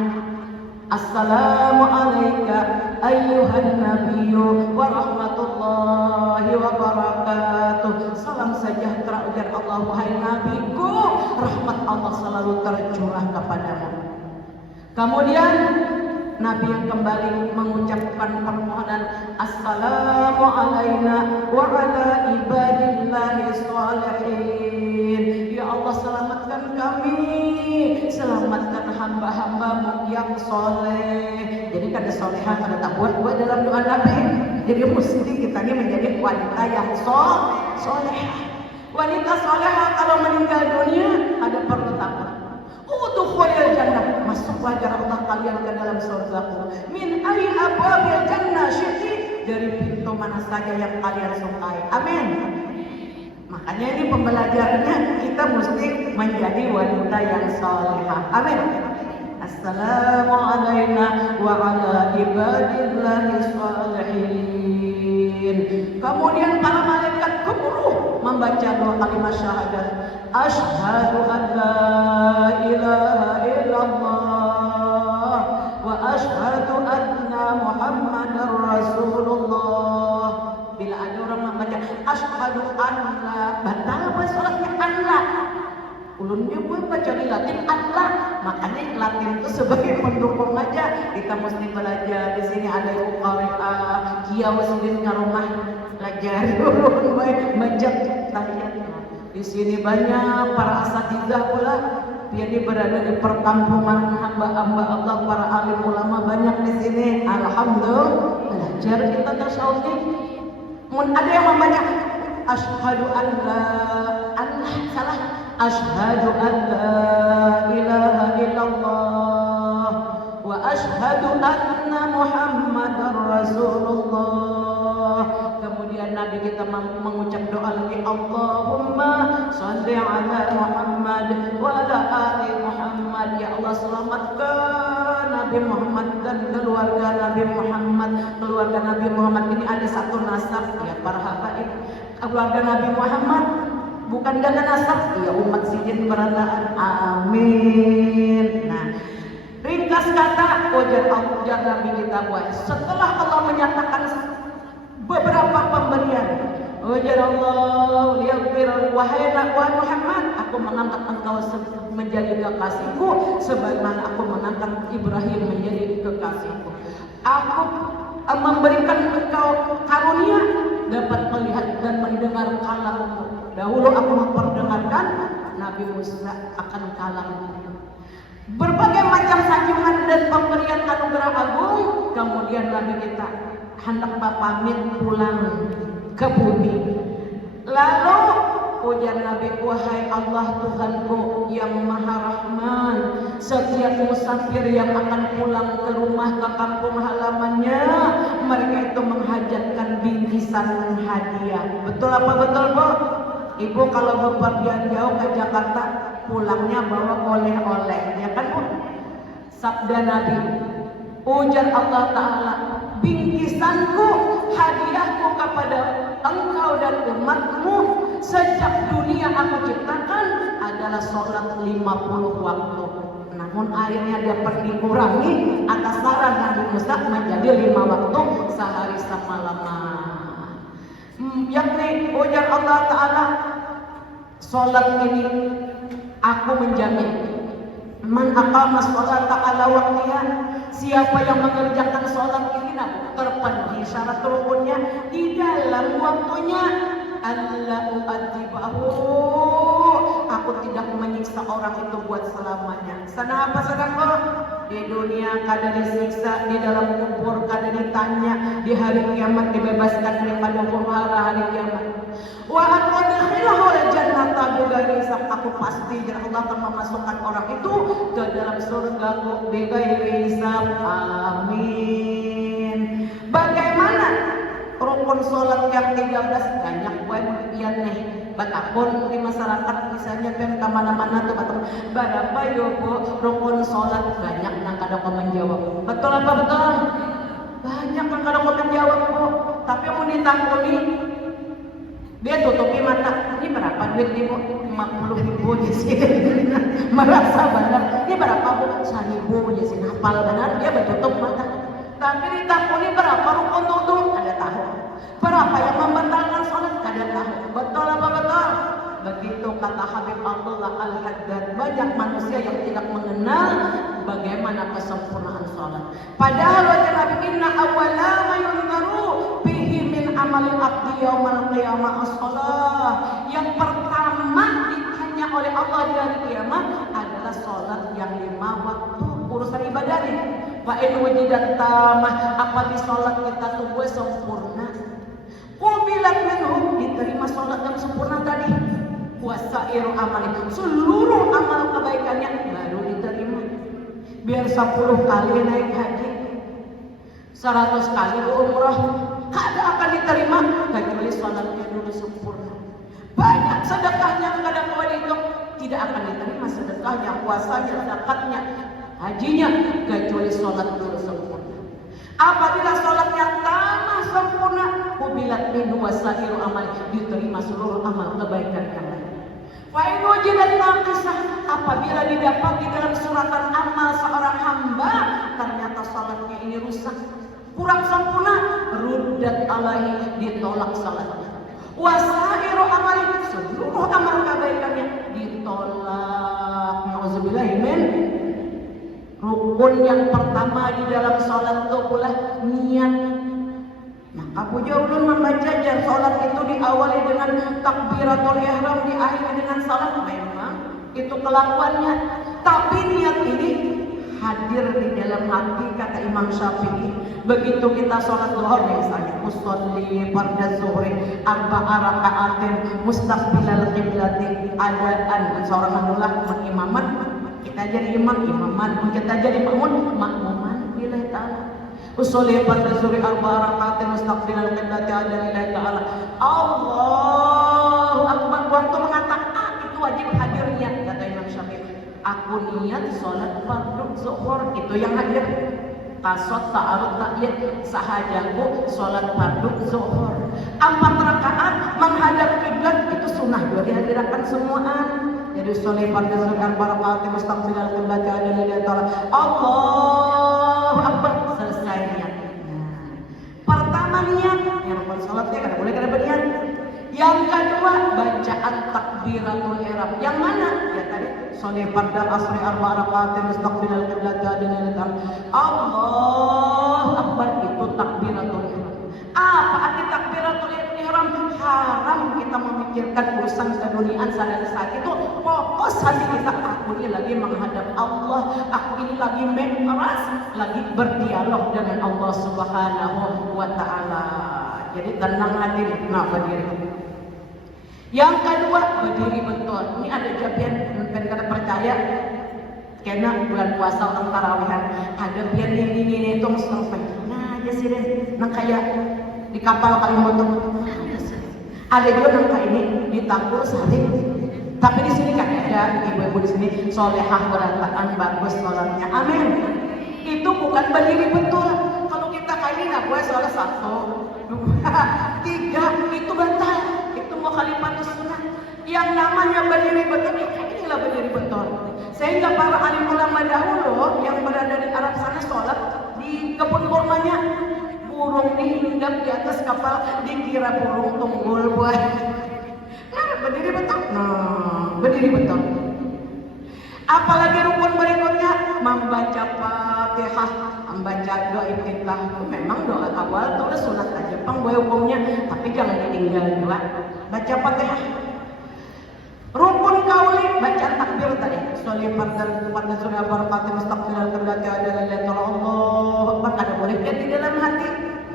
assalamu alayka ayyuhan nabiyyu wa rahmatullahi wa barakatuh. Salam sejahtera ujar Allah, wahai nabiku, rahmat Allah selalu tercurah kepadamu. Kemudian Nabi yang kembali mengucapkan permohonan, assalamu alayna wa ala ibadillahi sholihin. Ya Allah, selamatkan kami, selamatkan hamba-hambamu yang soleh. Jadi kada solehah kada tak buat dalam doa Nabi. Jadi mesti kita ini menjadi wanita yang solehah. Wanita solehah kalau meninggal dunia ada perlu takut. Udkhulil jannah, masuklah ya Allah kalian ke dalam surgaku. Min ayyi abwabil jannah syi'ti, dari pintu mana saja yang kalian sukai. Amin. Makanya ini pembelajarannya kita mesti menjadi wanita yang salihah. Amin. Assalamu alayna wa ala ibadillahi sholihin. Kemudian para malaikat keburu membaca dua kalimat syahadat. Asyhadu an la ilaha illallah wa asyhadu anna Muhammadar Rasulullah. Bila ada orang membaca asyhadu anna, batal apa sholatnya Allah. Ulun dia pun baca di Latin Allah, makanya Latin itu sebagai pendukung aja. Kita mesti belajar. Di sini ada yang qari'ah, kiau sendiri rumah belajar dulu baca tahiyat. Di sini banyak para asatidzah pula. Dia berada di perkampungan hamba-hamba Allah, para alim ulama banyak di sini. Alhamdulillah, belajar kita tasawuf. Mun ada yang membaca asyhadu an la salah, asyhadu an la ilaha illallah wa asyhadu anna Muhammadar Rasulullah. Kemudian Nabi kita mengucap doa lagi, Allahumma shalli ala Muhammad wa ala ali Muhammad. Ya Allah, selamatkan Nabi Muhammad dan keluarga Nabi Muhammad. Keluarga Nabi Muhammad ini ada satu nasab ya para habaib. Keluarga Nabi Muhammad bukan dengan nasab ya umat sidin berataan. Amin. Nah, ringkas kata ujar Nabi kita buat setelah Allah menyatakan beberapa pemberian. Ujar Allah, liyaghfir wahai Muhammad, aku mengangkat engkau menjadi kekasihku sebagaimana aku mengangkat Ibrahim menjadi kekasihku. Aku memberikan engkau karunia dapat melihat dan mendengar kalamku. Dahulu aku memperdengarkan, Nabi Musa akan kalamku. Berbagai macam sanjungan dan pemberian anugerah agung. Kemudian Nabi kita hendak pamit pulang ke bumi. Lalu ujar Nabi, wahai Allah Tuhanku yang Maha Rahman, setiap musafir yang akan pulang ke rumah ke kampung halamannya, mereka itu menghajatkan bingkisan hadiah. Betul apa betul, Bu? Ibu kalau bepergian jauh ke Jakarta pulangnya bawa oleh-oleh, ya kan, Bu? Sabda Nabi, ujar Allah Ta'ala, bingkisanku, hadiahku kepada engkau dan umatmu sejak dunia aku ciptakan adalah sholat 50 waktu. Namun akhirnya dapat dikurangi atas saran Nabi Musa menjadi 5 waktu sehari semalaman. Yakni ujar Allah Ta'ala, sholat ini aku menjamin. Man aqama sholat ala waqtiha, siapa yang mengerjakan sholat ini terpenuhi syarat rukunnya di dalam waktunya, alla u'adzibahu, aku tidak menyiksa orang itu buat selamanya. Sana apa sedangko? Di dunia kada disiksa, di dalam kubur kada ditanya, di hari kiamat dibebaskan daripada huru-hara hari kiamat. Wa adkhilahu al-jannata bighairi hisab, aku pasti Allah akan memasukkan orang itu ke dalam surga bighairi hisab. Amin. Bagaimana rukun sholat yang 13? Banyak banget nih. Batapun di masyarakat misalnya kan kemana-mana tuh berapa yo bu rukun sholat, banyak yang kada mau menjawab. Betul apa betul? Banyak yang kada mau menjawab bu. Tapi mau ditakuni dia tutupi mata. Ini berapa duit ibu? 50.000 di sini. Merasa benar. Ini berapa bu? 1.000 di sini. Hafal benar dia bertutup mata. Tapi ditakuni berapa rukun wudu? Ada tahu. Berapa yang membatalkan sholat? Kada tahu. Betul apa betul? Begitu kata Habib Abdullah Al-Haddad. Banyak manusia yang tidak mengenal bagaimana kesempurnaan sholat. Padahal wajah Nabi inna awwala ma yunzaru bihi min amalil abdi yaumal qiyamah as-sholah. Yang pertama ditanya oleh Allah di hari kiamat adalah sholat yang 5 waktu, urusan ibadahnya. Fa in wujidat tamah, apabila sholat kita tubuh sempurna, qubilat minhu, diterima sholat yang sempurna tadi. Wasairu amali, seluruh amal kebaikannya baru diterima. Biar 10 kali naik haji, 100 kali umrah, kada akan diterima kecuali sholatnya dulu sempurna. Banyak sedekahnya kadang kalau dihitung tidak akan diterima, sedekahnya, puasanya, zakatnya, hajinya, kecuali sholat dulu sempurna. Apabila sholatnya tamah sempurna, kubilat minhu wasairu amal, diterima seluruh amal kebaikan yang lain. Wa in wujidat naqisah, apabila didapat di dalam suratan amal seorang hamba ternyata sholatnya ini rusak, kurang sempurna, ruddat alaihi, ditolak sholatnya. Wasairu amal, seluruh amal kebaikannya ditolak. Nauzubillah min. Rukun yang pertama di dalam sholat itu pula niat. Maka puja ulun membaca jar sholat itu diawali dengan takbiratul ihram, diakhiri dengan salat. Memang itu kelakuannya, tapi niat ini hadir di dalam hati, kata Imam Syafi'i. Begitu kita sholat zuhur misalnya, usolli fardhu zuhri 4 rakaatin mustaqbilal qiblati, adaan seorang manulah mengimamat, kita jadi imam, imaman, kita jadi makmum, makmuman lillahi ta'ala. Usolli fardhu zuhri 4 rakaatin mustaqbilal qiblati, adaan lillahi ta'ala. Allahu akbar. Waktu mengatakan itu wajib hadir niat, kata Imam Syafi'i. Aku niat sholat fardhu zuhur, itu yang hadir. Kasot ta'arud ta'yid, sahajaku sholat fardhu zuhur 4 rakaat menghadap kiblat, itu sunnah juga dihadirkan semuaan. Jadi sholat fardhu zuhur 4 rakaat mustaqbilal qiblat, ada lillahi ta'ala. Allahu akbar, selesai niat. Pertama niat, yang rukun sholatnya kada boleh kada berniat. Yang kedua bacaan takbiratul ihram. Yang mana? Ya tadi sholat fardhu asri 4 rakaat mustaqbilal qiblat, ada lillahi ta'ala. Allahu akbar, itu takbiratul ihram. Apa arti takbiratul ihram? Haram kita memikirkan urusan keduniaan saat itu. Fokus hati kita, aku ini lagi menghadap Allah, aku ini lagi memeras, lagi berdialog dengan Allah Subhanahu wa ta'ala. Jadi tenang hati, nah berdiri. Yang kedua berdiri betul. Ini ada jabian, mungkin kada percaya, karena bulan puasa orang tarawihan ada biar ini hitung sampai nah aja sih deh, nang kayak di kapal kali motor ada juga nang kayak ini di Tangguh Sari. Tapi di sini kan ada ibu-ibu di sini solehah, berantakan, bagus sholatnya, amin. Itu bukan berdiri betul. Kalau kita kayak ini nggak boleh sholat 1, 2, 3, itu batal. Itu mau kalimat sunnah. Yang namanya berdiri betul, inilah berdiri betul. Sehingga para alim ulama dahulu yang berada di Arab sana sholat di kebun kurmanya, burung dihinggap di atas kapal dikira burung tunggul buat. Nah, berdiri betul. Nah, berdiri betul. Apalagi rukun berikutnya membaca Fatihah, membaca doa iftitah. Memang doa awal itu sunat aja, pangboy hukumnya, tapi jangan ditinggal juga. Baca Fatihah. Rukun kauli sholipat dan tempatnya surya barakati mustaqbilal kiblat ada lillahi ta'ala Allah Akbar. Ada bolehnya di dalam hati.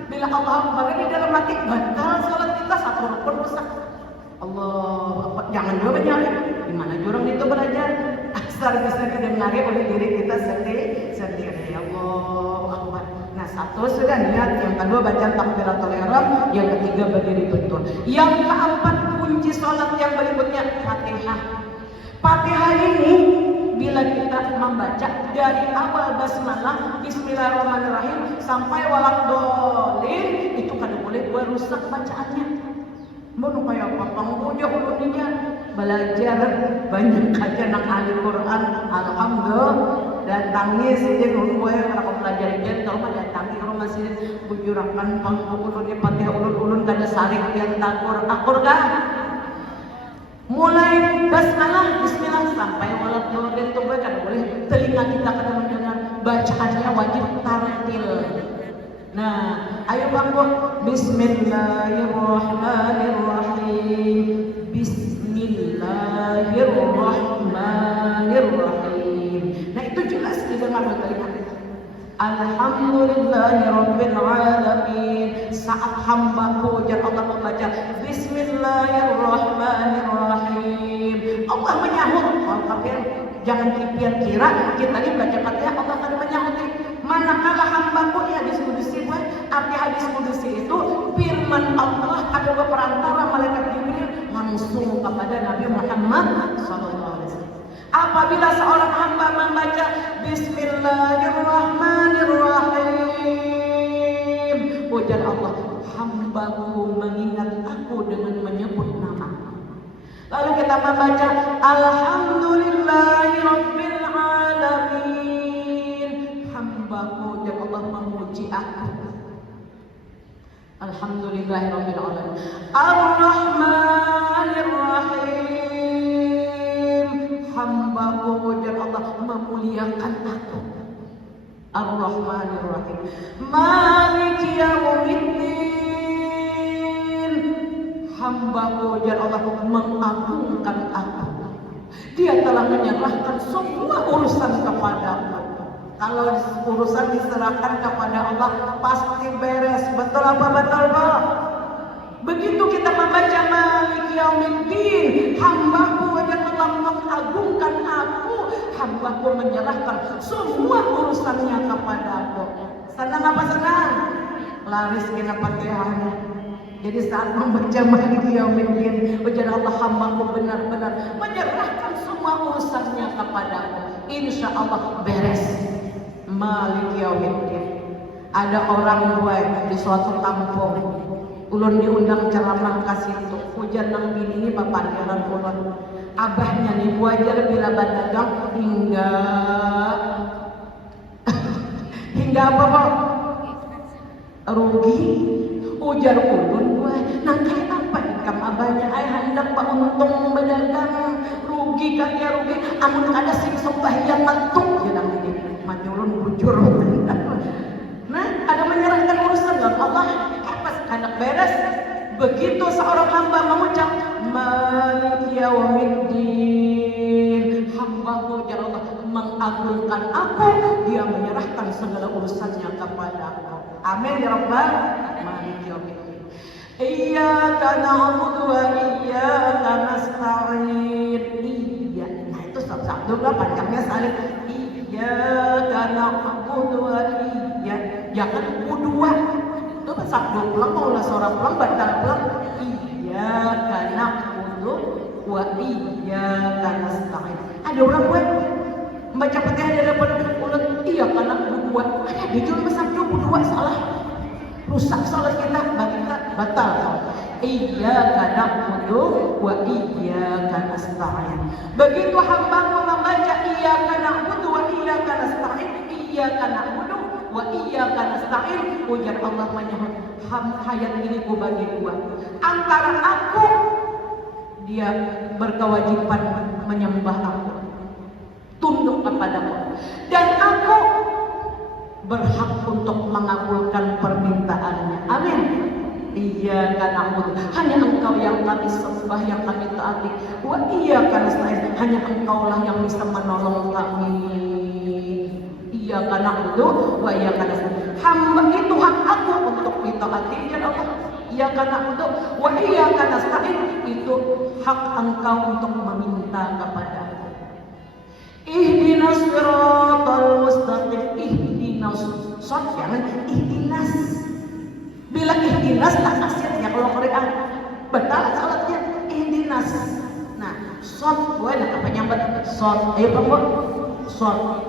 Bila Allah Akbar di dalam hati batal salat kita, satu rukun rusak. Allah Akbar. Jangan juga menyalip. Gimana jurang itu belajar? Asal bisa didengari oleh diri kita sendiri. Allah Akbar. Nah, satu sudah niat, yang kedua baca takbiratul ihram, yang ketiga berdiri betul. Yang keempat kunci sholat yang berikutnya Fatihah. Fatihah ini bila kita membaca dari awal basmalah Bismillahirrahmanirrahim sampai walakdolin, itu kan boleh rusak bacaannya. Mau kayak apa? Penguja ulunnya belajar banyak aja nak ahli Quran, alhamdulillah. Dan tangis dia nunggu kalau belajar dia kalau mah datang kalau masih bujurakan pangulunnya Fatihah ulun kada sarik yang takur akur kan. Mulai basmalah bismillah sampai walakdolin itu kan boleh telinga kita kada mendengar, bacaannya wajib tartil. Nah, ayo bangun. Bismillahirrahmanirrahim. Bismillahirrahmanirrahim. Nah, itu jelas didengar dari hati. Alhamdulillahirabbil alamin. Saat hambaku ya Allah membaca Bismillahirrahmanirrahim, Allah menyahut. Jangan kira kita ini baca Fatihah Allah akan menyahut. Manakala hambaku ya hadis kudusi buat arti hadis kudusi itu firman Allah ada perantara malaikat Jibril langsung kepada Nabi Muhammad SAW. Apabila seorang hamba membaca Bismillahirrahmanirrahim, ujar Allah, hambaku mengingat aku dengan menyebut nama. Lalu kita membaca Alhamdulillahirabbil alamin, hambaku ya Allah memuji aku. Alhamdulillahirabbil alamin. Ar-Rahmanirrahim, hambaku ya Allah memuliakan aku. Ar-Rahmanirrahim. Maliki yaumiddin, hambaku ya Allah mengagungkan aku. Dia telah menyerahkan semua urusan kepadamu. Kalau urusan diserahkan kepada Allah pasti beres. Betul apa betul Pak? Begitu kita membaca Maliki yaumiddin, hambaku ya Allah mengagungkan aku, hambaku menyerahkan semua urusannya kepadaku. Senang apa senang? Laris kena Fatihahnya. Jadi saat membaca Maliki yaumiddin, ujar Allah hambaku benar-benar menyerahkan semua urusannya kepadaku. Insya Allah beres. Maliki yaumiddin. Ada orang tua di suatu kampung, ulun diundang ceramah kasih itu. Hujan nang bini ini papandaran ulun. Abahnya nih wajar bila berdagang hingga apa Pak? Rugi. Ujar ulun gue, nang kayak apa ikam abahnya? Hendak Pak untung berdagang, rugi kaya rugi. Amun ada sing sembahyang mantuk ya nang ini. Mati ulun bujur. Nah, ada menyerahkan urusan dan Allah apa hendak beres. Begitu seorang hamba mengucap Maliki yaumiddin, hambaku ya Allah mengagungkan aku, dia menyerahkan segala urusannya kepadaku. Amin ya Rabbal Maliki yaumiddin. Iyyaka na'budu wa iyyaka nasta'in. Iya, nah itu satu lah panjangnya salib. Iyyaka na'budu wa iyyaka, jangan berdua. Itu kan sabdo pulang mau lah seorang pulang batal pulang. Iyyaka na'budu wa iyyaka nasta'in. Ada orang buat membaca Fatihah dari mulut, iya karena berdua. Ada di jual sabdo berdua salah. Rusak salat kita, batal. Iyyaka na'budu wa iyyaka nasta'in. Begitu hambaku membaca iyyaka na'budu wa iyyaka nasta'in, iyyaka na'budu wa iyyaka nasta'in, ujar Allah menyahut, hayat ini ku bagi dua. Antara aku, dia berkewajiban menyembah aku, tunduk kepadamu, dan aku berhak untuk mengabulkan permintaannya. Amin. Iyyaka na'budu, hanya Engkau yang kami sembah, yang kami taati. Wa iyyaka nasta'in, hanya Engkau lah yang bisa menolong kami. Iyyaka na'budu wa iyyaka nasta'in. Hamba itu hak aku untuk ditaati ya Allah. Iyyaka na'budu wa iyyaka nasta'in, itu hak Engkau untuk meminta kepada aku. Ihdinas siratal mustaqim. Ihdinas, jangan ihdinas. Bila ihdinas tak asyiknya kalau Quran batal salatnya ihdinas. Nah, shot gue nak apa nyambat shot. Ayo kamu shot.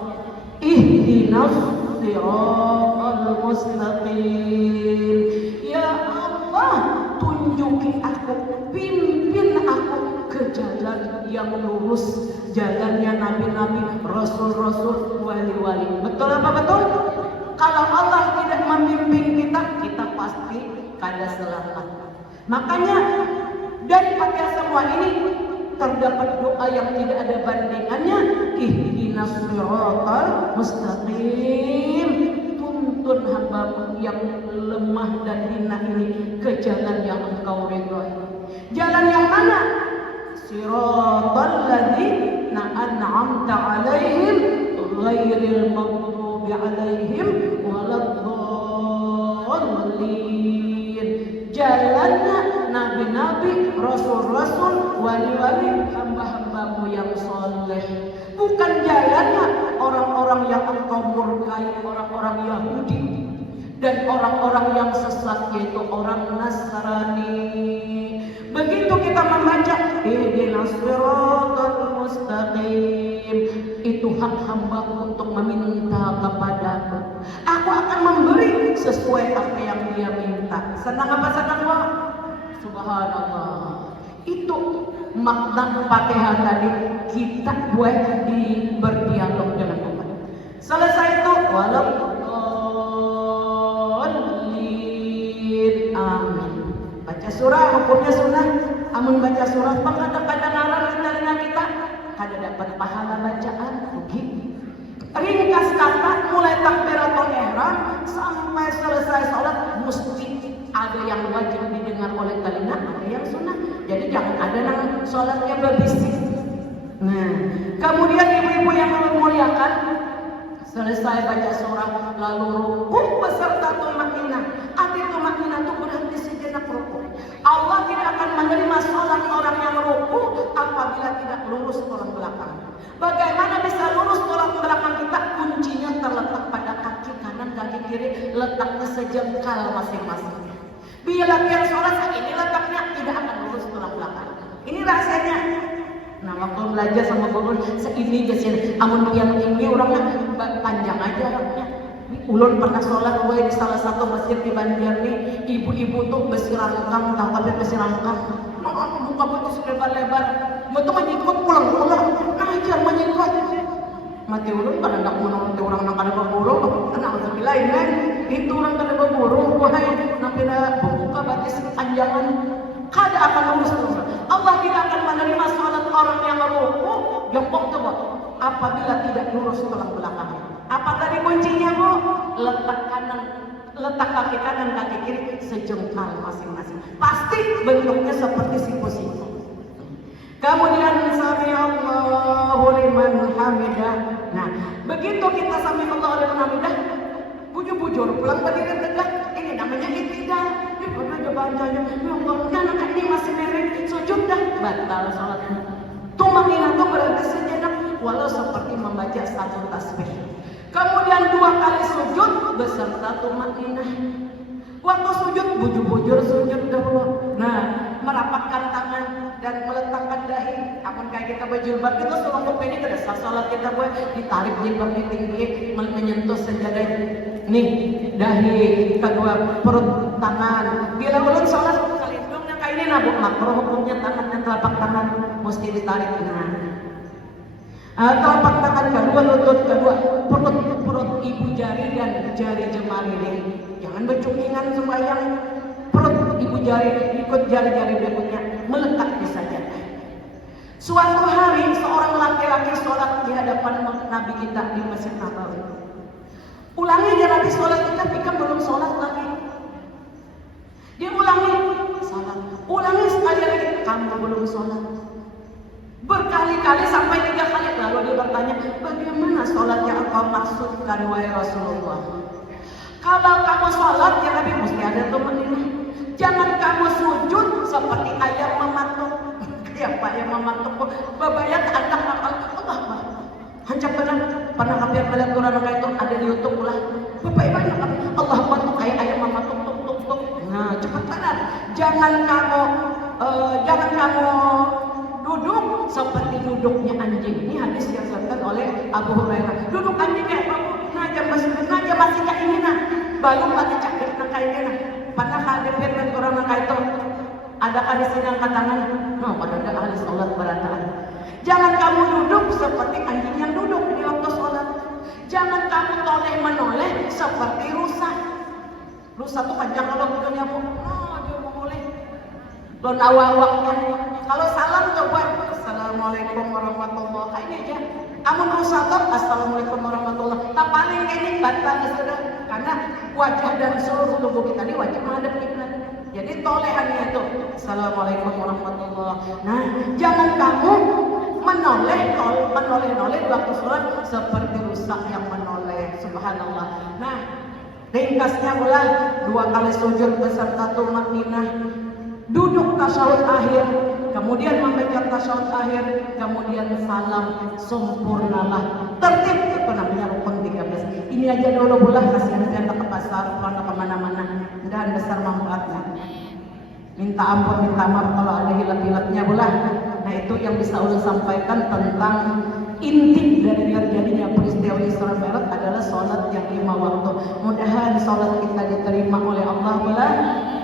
Ihdinas siratal mustaqim. Ya Allah, tunjuki aku, pimpin aku ke jalan yang lurus, jalannya nabi-nabi, rasul-rasul, wali-wali. Betul apa betul? Kalau Allah tidak membimbing kita, kita pasti kada selamat. Makanya dari pada semua ini terdapat doa yang tidak ada bandingannya. Ihdinas siratal mustaqim. Tuntun hamba yang lemah dan hina ini ke jalan yang Engkau ridhoi. Jalan yang mana? Siratal ladzina an'amta 'alaihim ghairil maghdubi 'alaihim waladdallin. Jalannya nabi-nabi, rasul-rasul, wali-wali, hamba-hambamu yang soleh. Bukan jalannya orang-orang yang Engkau murkai, orang-orang Yahudi dan orang-orang yang sesat, yaitu orang Nasrani. Begitu kita membaca ihdinas siratal mustaqim, itu hak hambaku untuk meminta kepadaku. Aku akan memberi sesuai apa yang dia minta. Senang apa senang Pak? Subhanallah. Itu makna Fatihah tadi, kita buat di berdialog dengan Allah. Selesai itu waladdallin. Amin. Baca surah hukumnya sunnah. Amun baca surah kadang-kadang ngaran di telinga kita, kada dapat pahala bacaan. Rugi. Ringkas kata, mulai takbiratul ihram sampai selesai sholat mesti ada yang wajib didengar oleh telinga, ada yang sunnah. Jadi jangan ada yang sholatnya berbisik. Nah, kemudian ibu-ibu yang memuliakan, selesai baca surah lalu rukuk beserta tumakninah. Arti tumakninah itu berhenti sejenak rukuk. Allah tidak akan menerima sholat orang yang rukuk apabila tidak lurus tulang belakang. Bagaimana bisa lurus tulang belakang kita? Kuncinya terletak pada kaki kanan, kaki kiri, letaknya sejengkal masing-masing. Bila yang sholat ini letaknya tidak akan lurus tulang belakang. Ini rahasianya. Nah, waktu belajar sama guru, seini gesir, amun yang ini orangnya panjang aja orangnya. Ulun pernah sholat gue di salah satu masjid di Banjar nih, ibu-ibu tuh besi rangkam, tahu kan besi rangkam, buka putus lebar-lebar, betul menyikut pulang-pulang, ngajar menyikut. Mati ulun pada ndak mau nanti orang nak ada berburu, kenapa tapi lain kan? Itu orang kada berburu, wahai nanti nak buka batis panjangan, kada akan lurus terus. Allah tidak akan menerima sholat orang yang rukuk, jongkok coba, apabila tidak lurus tulang belakang. Apa tadi kuncinya Bu? Letak kaki kanan, kaki kiri sejengkal masing-masing. Pasti bentuknya seperti siku-siku. Kemudian sami Allahu liman hamidah. Nah, begitu kita sami Allahu liman hamidah, bujur-bujur pulang berdiri tegak. Ini namanya iktidal. Ini pernah bacanya, ya Allah, anak ini masih merek, sujud dah, batal salatnya. Tumakninah itu berarti sejenak, walau seperti membaca satu tasbih. Kemudian 2 kali sujud beserta tumakninah. Waktu sujud bujur-bujur sujud dahulu. Nah, merapatkan tangan dan meletakkan dahi. Amun kayak kita berjilbab itu selongkok ini kada salat kita buat ditarik jilbabnya tinggi menyentuh sejadah. Nih, dahi, kedua perut tangan. Bila ulun sholat kali hidungnya kayak ini nabuk makruh hukumnya tangannya telapak tangan mesti ditarik. Telapak tangan kedua, lutut kedua, perut ibu jari dan jari jemari ini. Jangan bercukingan sembahyang. Perut ibu jari ikut jari-jari berikutnya melekat di sajadah. Suatu hari seorang laki-laki sholat di hadapan Nabi kita di Masjid Nabawi. Ulangi aja Nabi sholat kita belum sholat lagi. Dia ulangi salat, ulangi sekali lagi, kamu belum sholat. Berkali-kali sampai 3 kali, lalu dia bertanya, bagaimana sholat yang engkau maksudkan wahai Rasulullah? Kalau kamu sholat ya Nabi mesti ada tumanina. Jangan kamu sujud seperti ayam mematuk. Kayak ayam mematuk, babayat anak Allah. Hancap pernah hampir melihat orang kayak itu ada di YouTube pula. Bapak banyak Allah bantu kayak ayam mematuk tuk. Nah cepat benar. Jangan kamu duduk seperti duduknya anjing. Ini hadis yang disampaikan oleh Abu Hurairah. Duduk anjing kayak babu. Naja masih kayak ini nah. Balung lagi cakit nah kayak ini nah. Pernah ada firman orang kayak itu. Adakah di sini angkat tangan? No, pada ada ahli sholat berataan. Jangan kamu duduk seperti anjing yang duduk di waktu sholat. Jangan kamu toleh menoleh seperti rusa. Rusa tuh panjang kalau punya bu. Oh, dia mau boleh. Lo nawawaknya. Kalau salam coba. Assalamualaikum warahmatullahi wabarakatuh. Ini aja. Amun rusa tuh assalamualaikum warahmatullahi wabarakatuh. Tak paling ini batal sudah. Karena wajah dan seluruh tubuh kita ini wajib menghadap kiblat. Jadi tolehannya itu assalamualaikum warahmatullahi wabarakatuh. Nah, jangan kamu menoleh di waktu sholat seperti rusak yang menoleh. Subhanallah. Nah, ringkasnya pula 2 kali sujud beserta tumakninah, duduk tasyahud akhir, kemudian membaca tasyahud akhir, kemudian salam, sempurnalah. Tertib itu namanya rukun 13. Ini aja dulu pula, kasihan saya ke pasar, kalau kemana-mana, mudahan besar manfaatnya. Minta ampun, minta maaf kalau ada hilap-hilapnya pula. Nah itu yang bisa ulun sampaikan tentang inti dari terjadinya peristiwa Isra Mi'raj adalah sholat yang 5 waktu. Mudahan sholat kita diterima oleh Allah pula.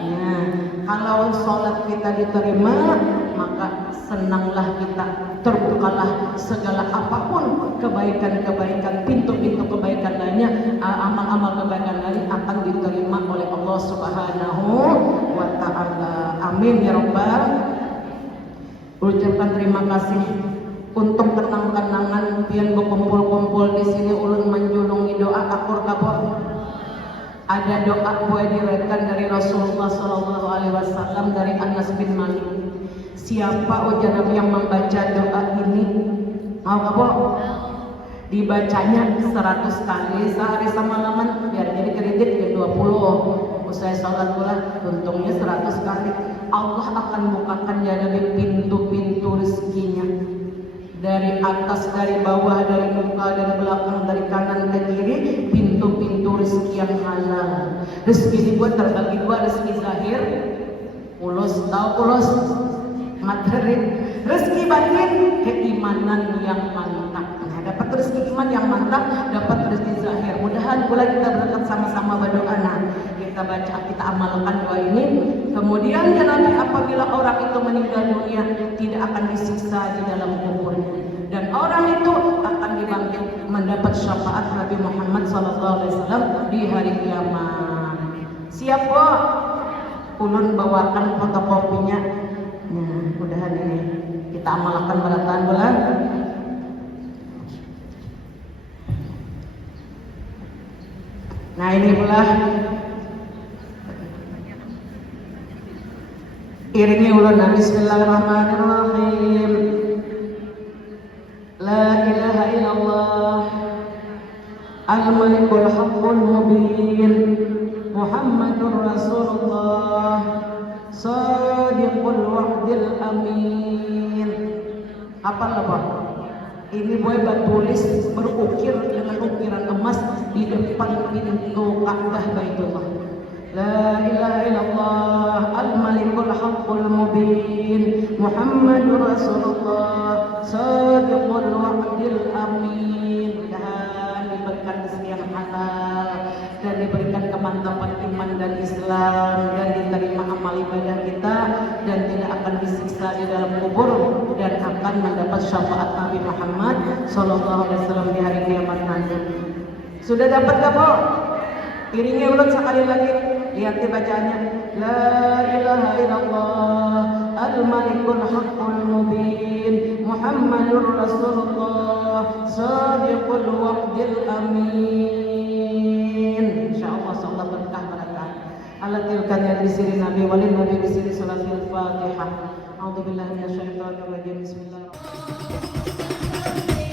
Nah, kalau sholat kita diterima, maka senanglah kita, terbukalah segala apapun kebaikan-kebaikan, pintu-pintu kebaikan lainnya, amal-amal kebaikan lain akan diterima oleh Allah Subhanahu wa Ta'ala. Amin ya Rabbal. Ucapkan terima kasih untuk kenang-kenangan pian berkumpul-kumpul di sini ulun menjulungi doa akur kapur. Ada doa buat diriwayatkan dari Rasulullah Sallallahu Alaihi Wasallam dari Anas bin Malik. Siapa ujar Nabi yang membaca doa ini? Mau kapur? Dibacanya 100 kali sehari semalaman biar jadi kredit ke 20. Usai sholat pula untungnya 100 kali. Allah akan bukakan ya Nabi pintu-pintu rezekinya. Dari atas, dari bawah, dari muka, dari belakang, dari kanan ke kiri, pintu-pintu rezeki yang halal. Rezeki dibuat terbagi 2, rezeki zahir, ulos, materi, rezeki batin, keimanan yang mantap. Nah, dapat rezeki iman yang mantap, dapat rezeki zahir. Mudahan pula kita berdekat sama-sama berdoa. Nah, kita baca, kita amalkan doa ini. Kemudian ya Nabi, apabila orang itu meninggal dunia, tidak akan disiksa di dalam kuburnya, dan orang itu akan dibangkit mendapat syafaat Nabi Muhammad SAW di hari kiamat. Siapa? Ulun bawakan fotokopinya. Nah, mudahan ini kita amalkan berataan bulan. Nah ini pula iringi ulun. Bismillahirrahmanirrahim. La ilaha illallah al-malikul haqqul mubin Muhammadur Rasulullah sadiqul wa'dil amin. Apa apa? Ini boleh tulis berukir dengan ukiran emas di depan pintu Ka'bah Baitullah. La ilaha illallah al-malikul haqqul mubin Muhammadur Rasulullah sadiqul wa'dil amin. Dan diberikan rezeki yang halal dan diberikan kemantapan iman dan Islam dan diterima amal ibadah kita dan tidak akan disiksa di dalam kubur dan akan mendapat syafaat Nabi Muhammad SAW di hari kiamat nanti. Sudah dapat gak po? Iringi ulang sekali lagi. Lihat bacaannya. La ilaha illallah al-malikul haqqul mubin Muhammadur Rasulullah sadiqul wa'dil amin. Insyaallah berkah berkah. Alatil bisiri nabi walin nabi bisiri salatul fatihah. A'udzubillahi minasyaitonir rajim. Bismillahirrahmanirrahim.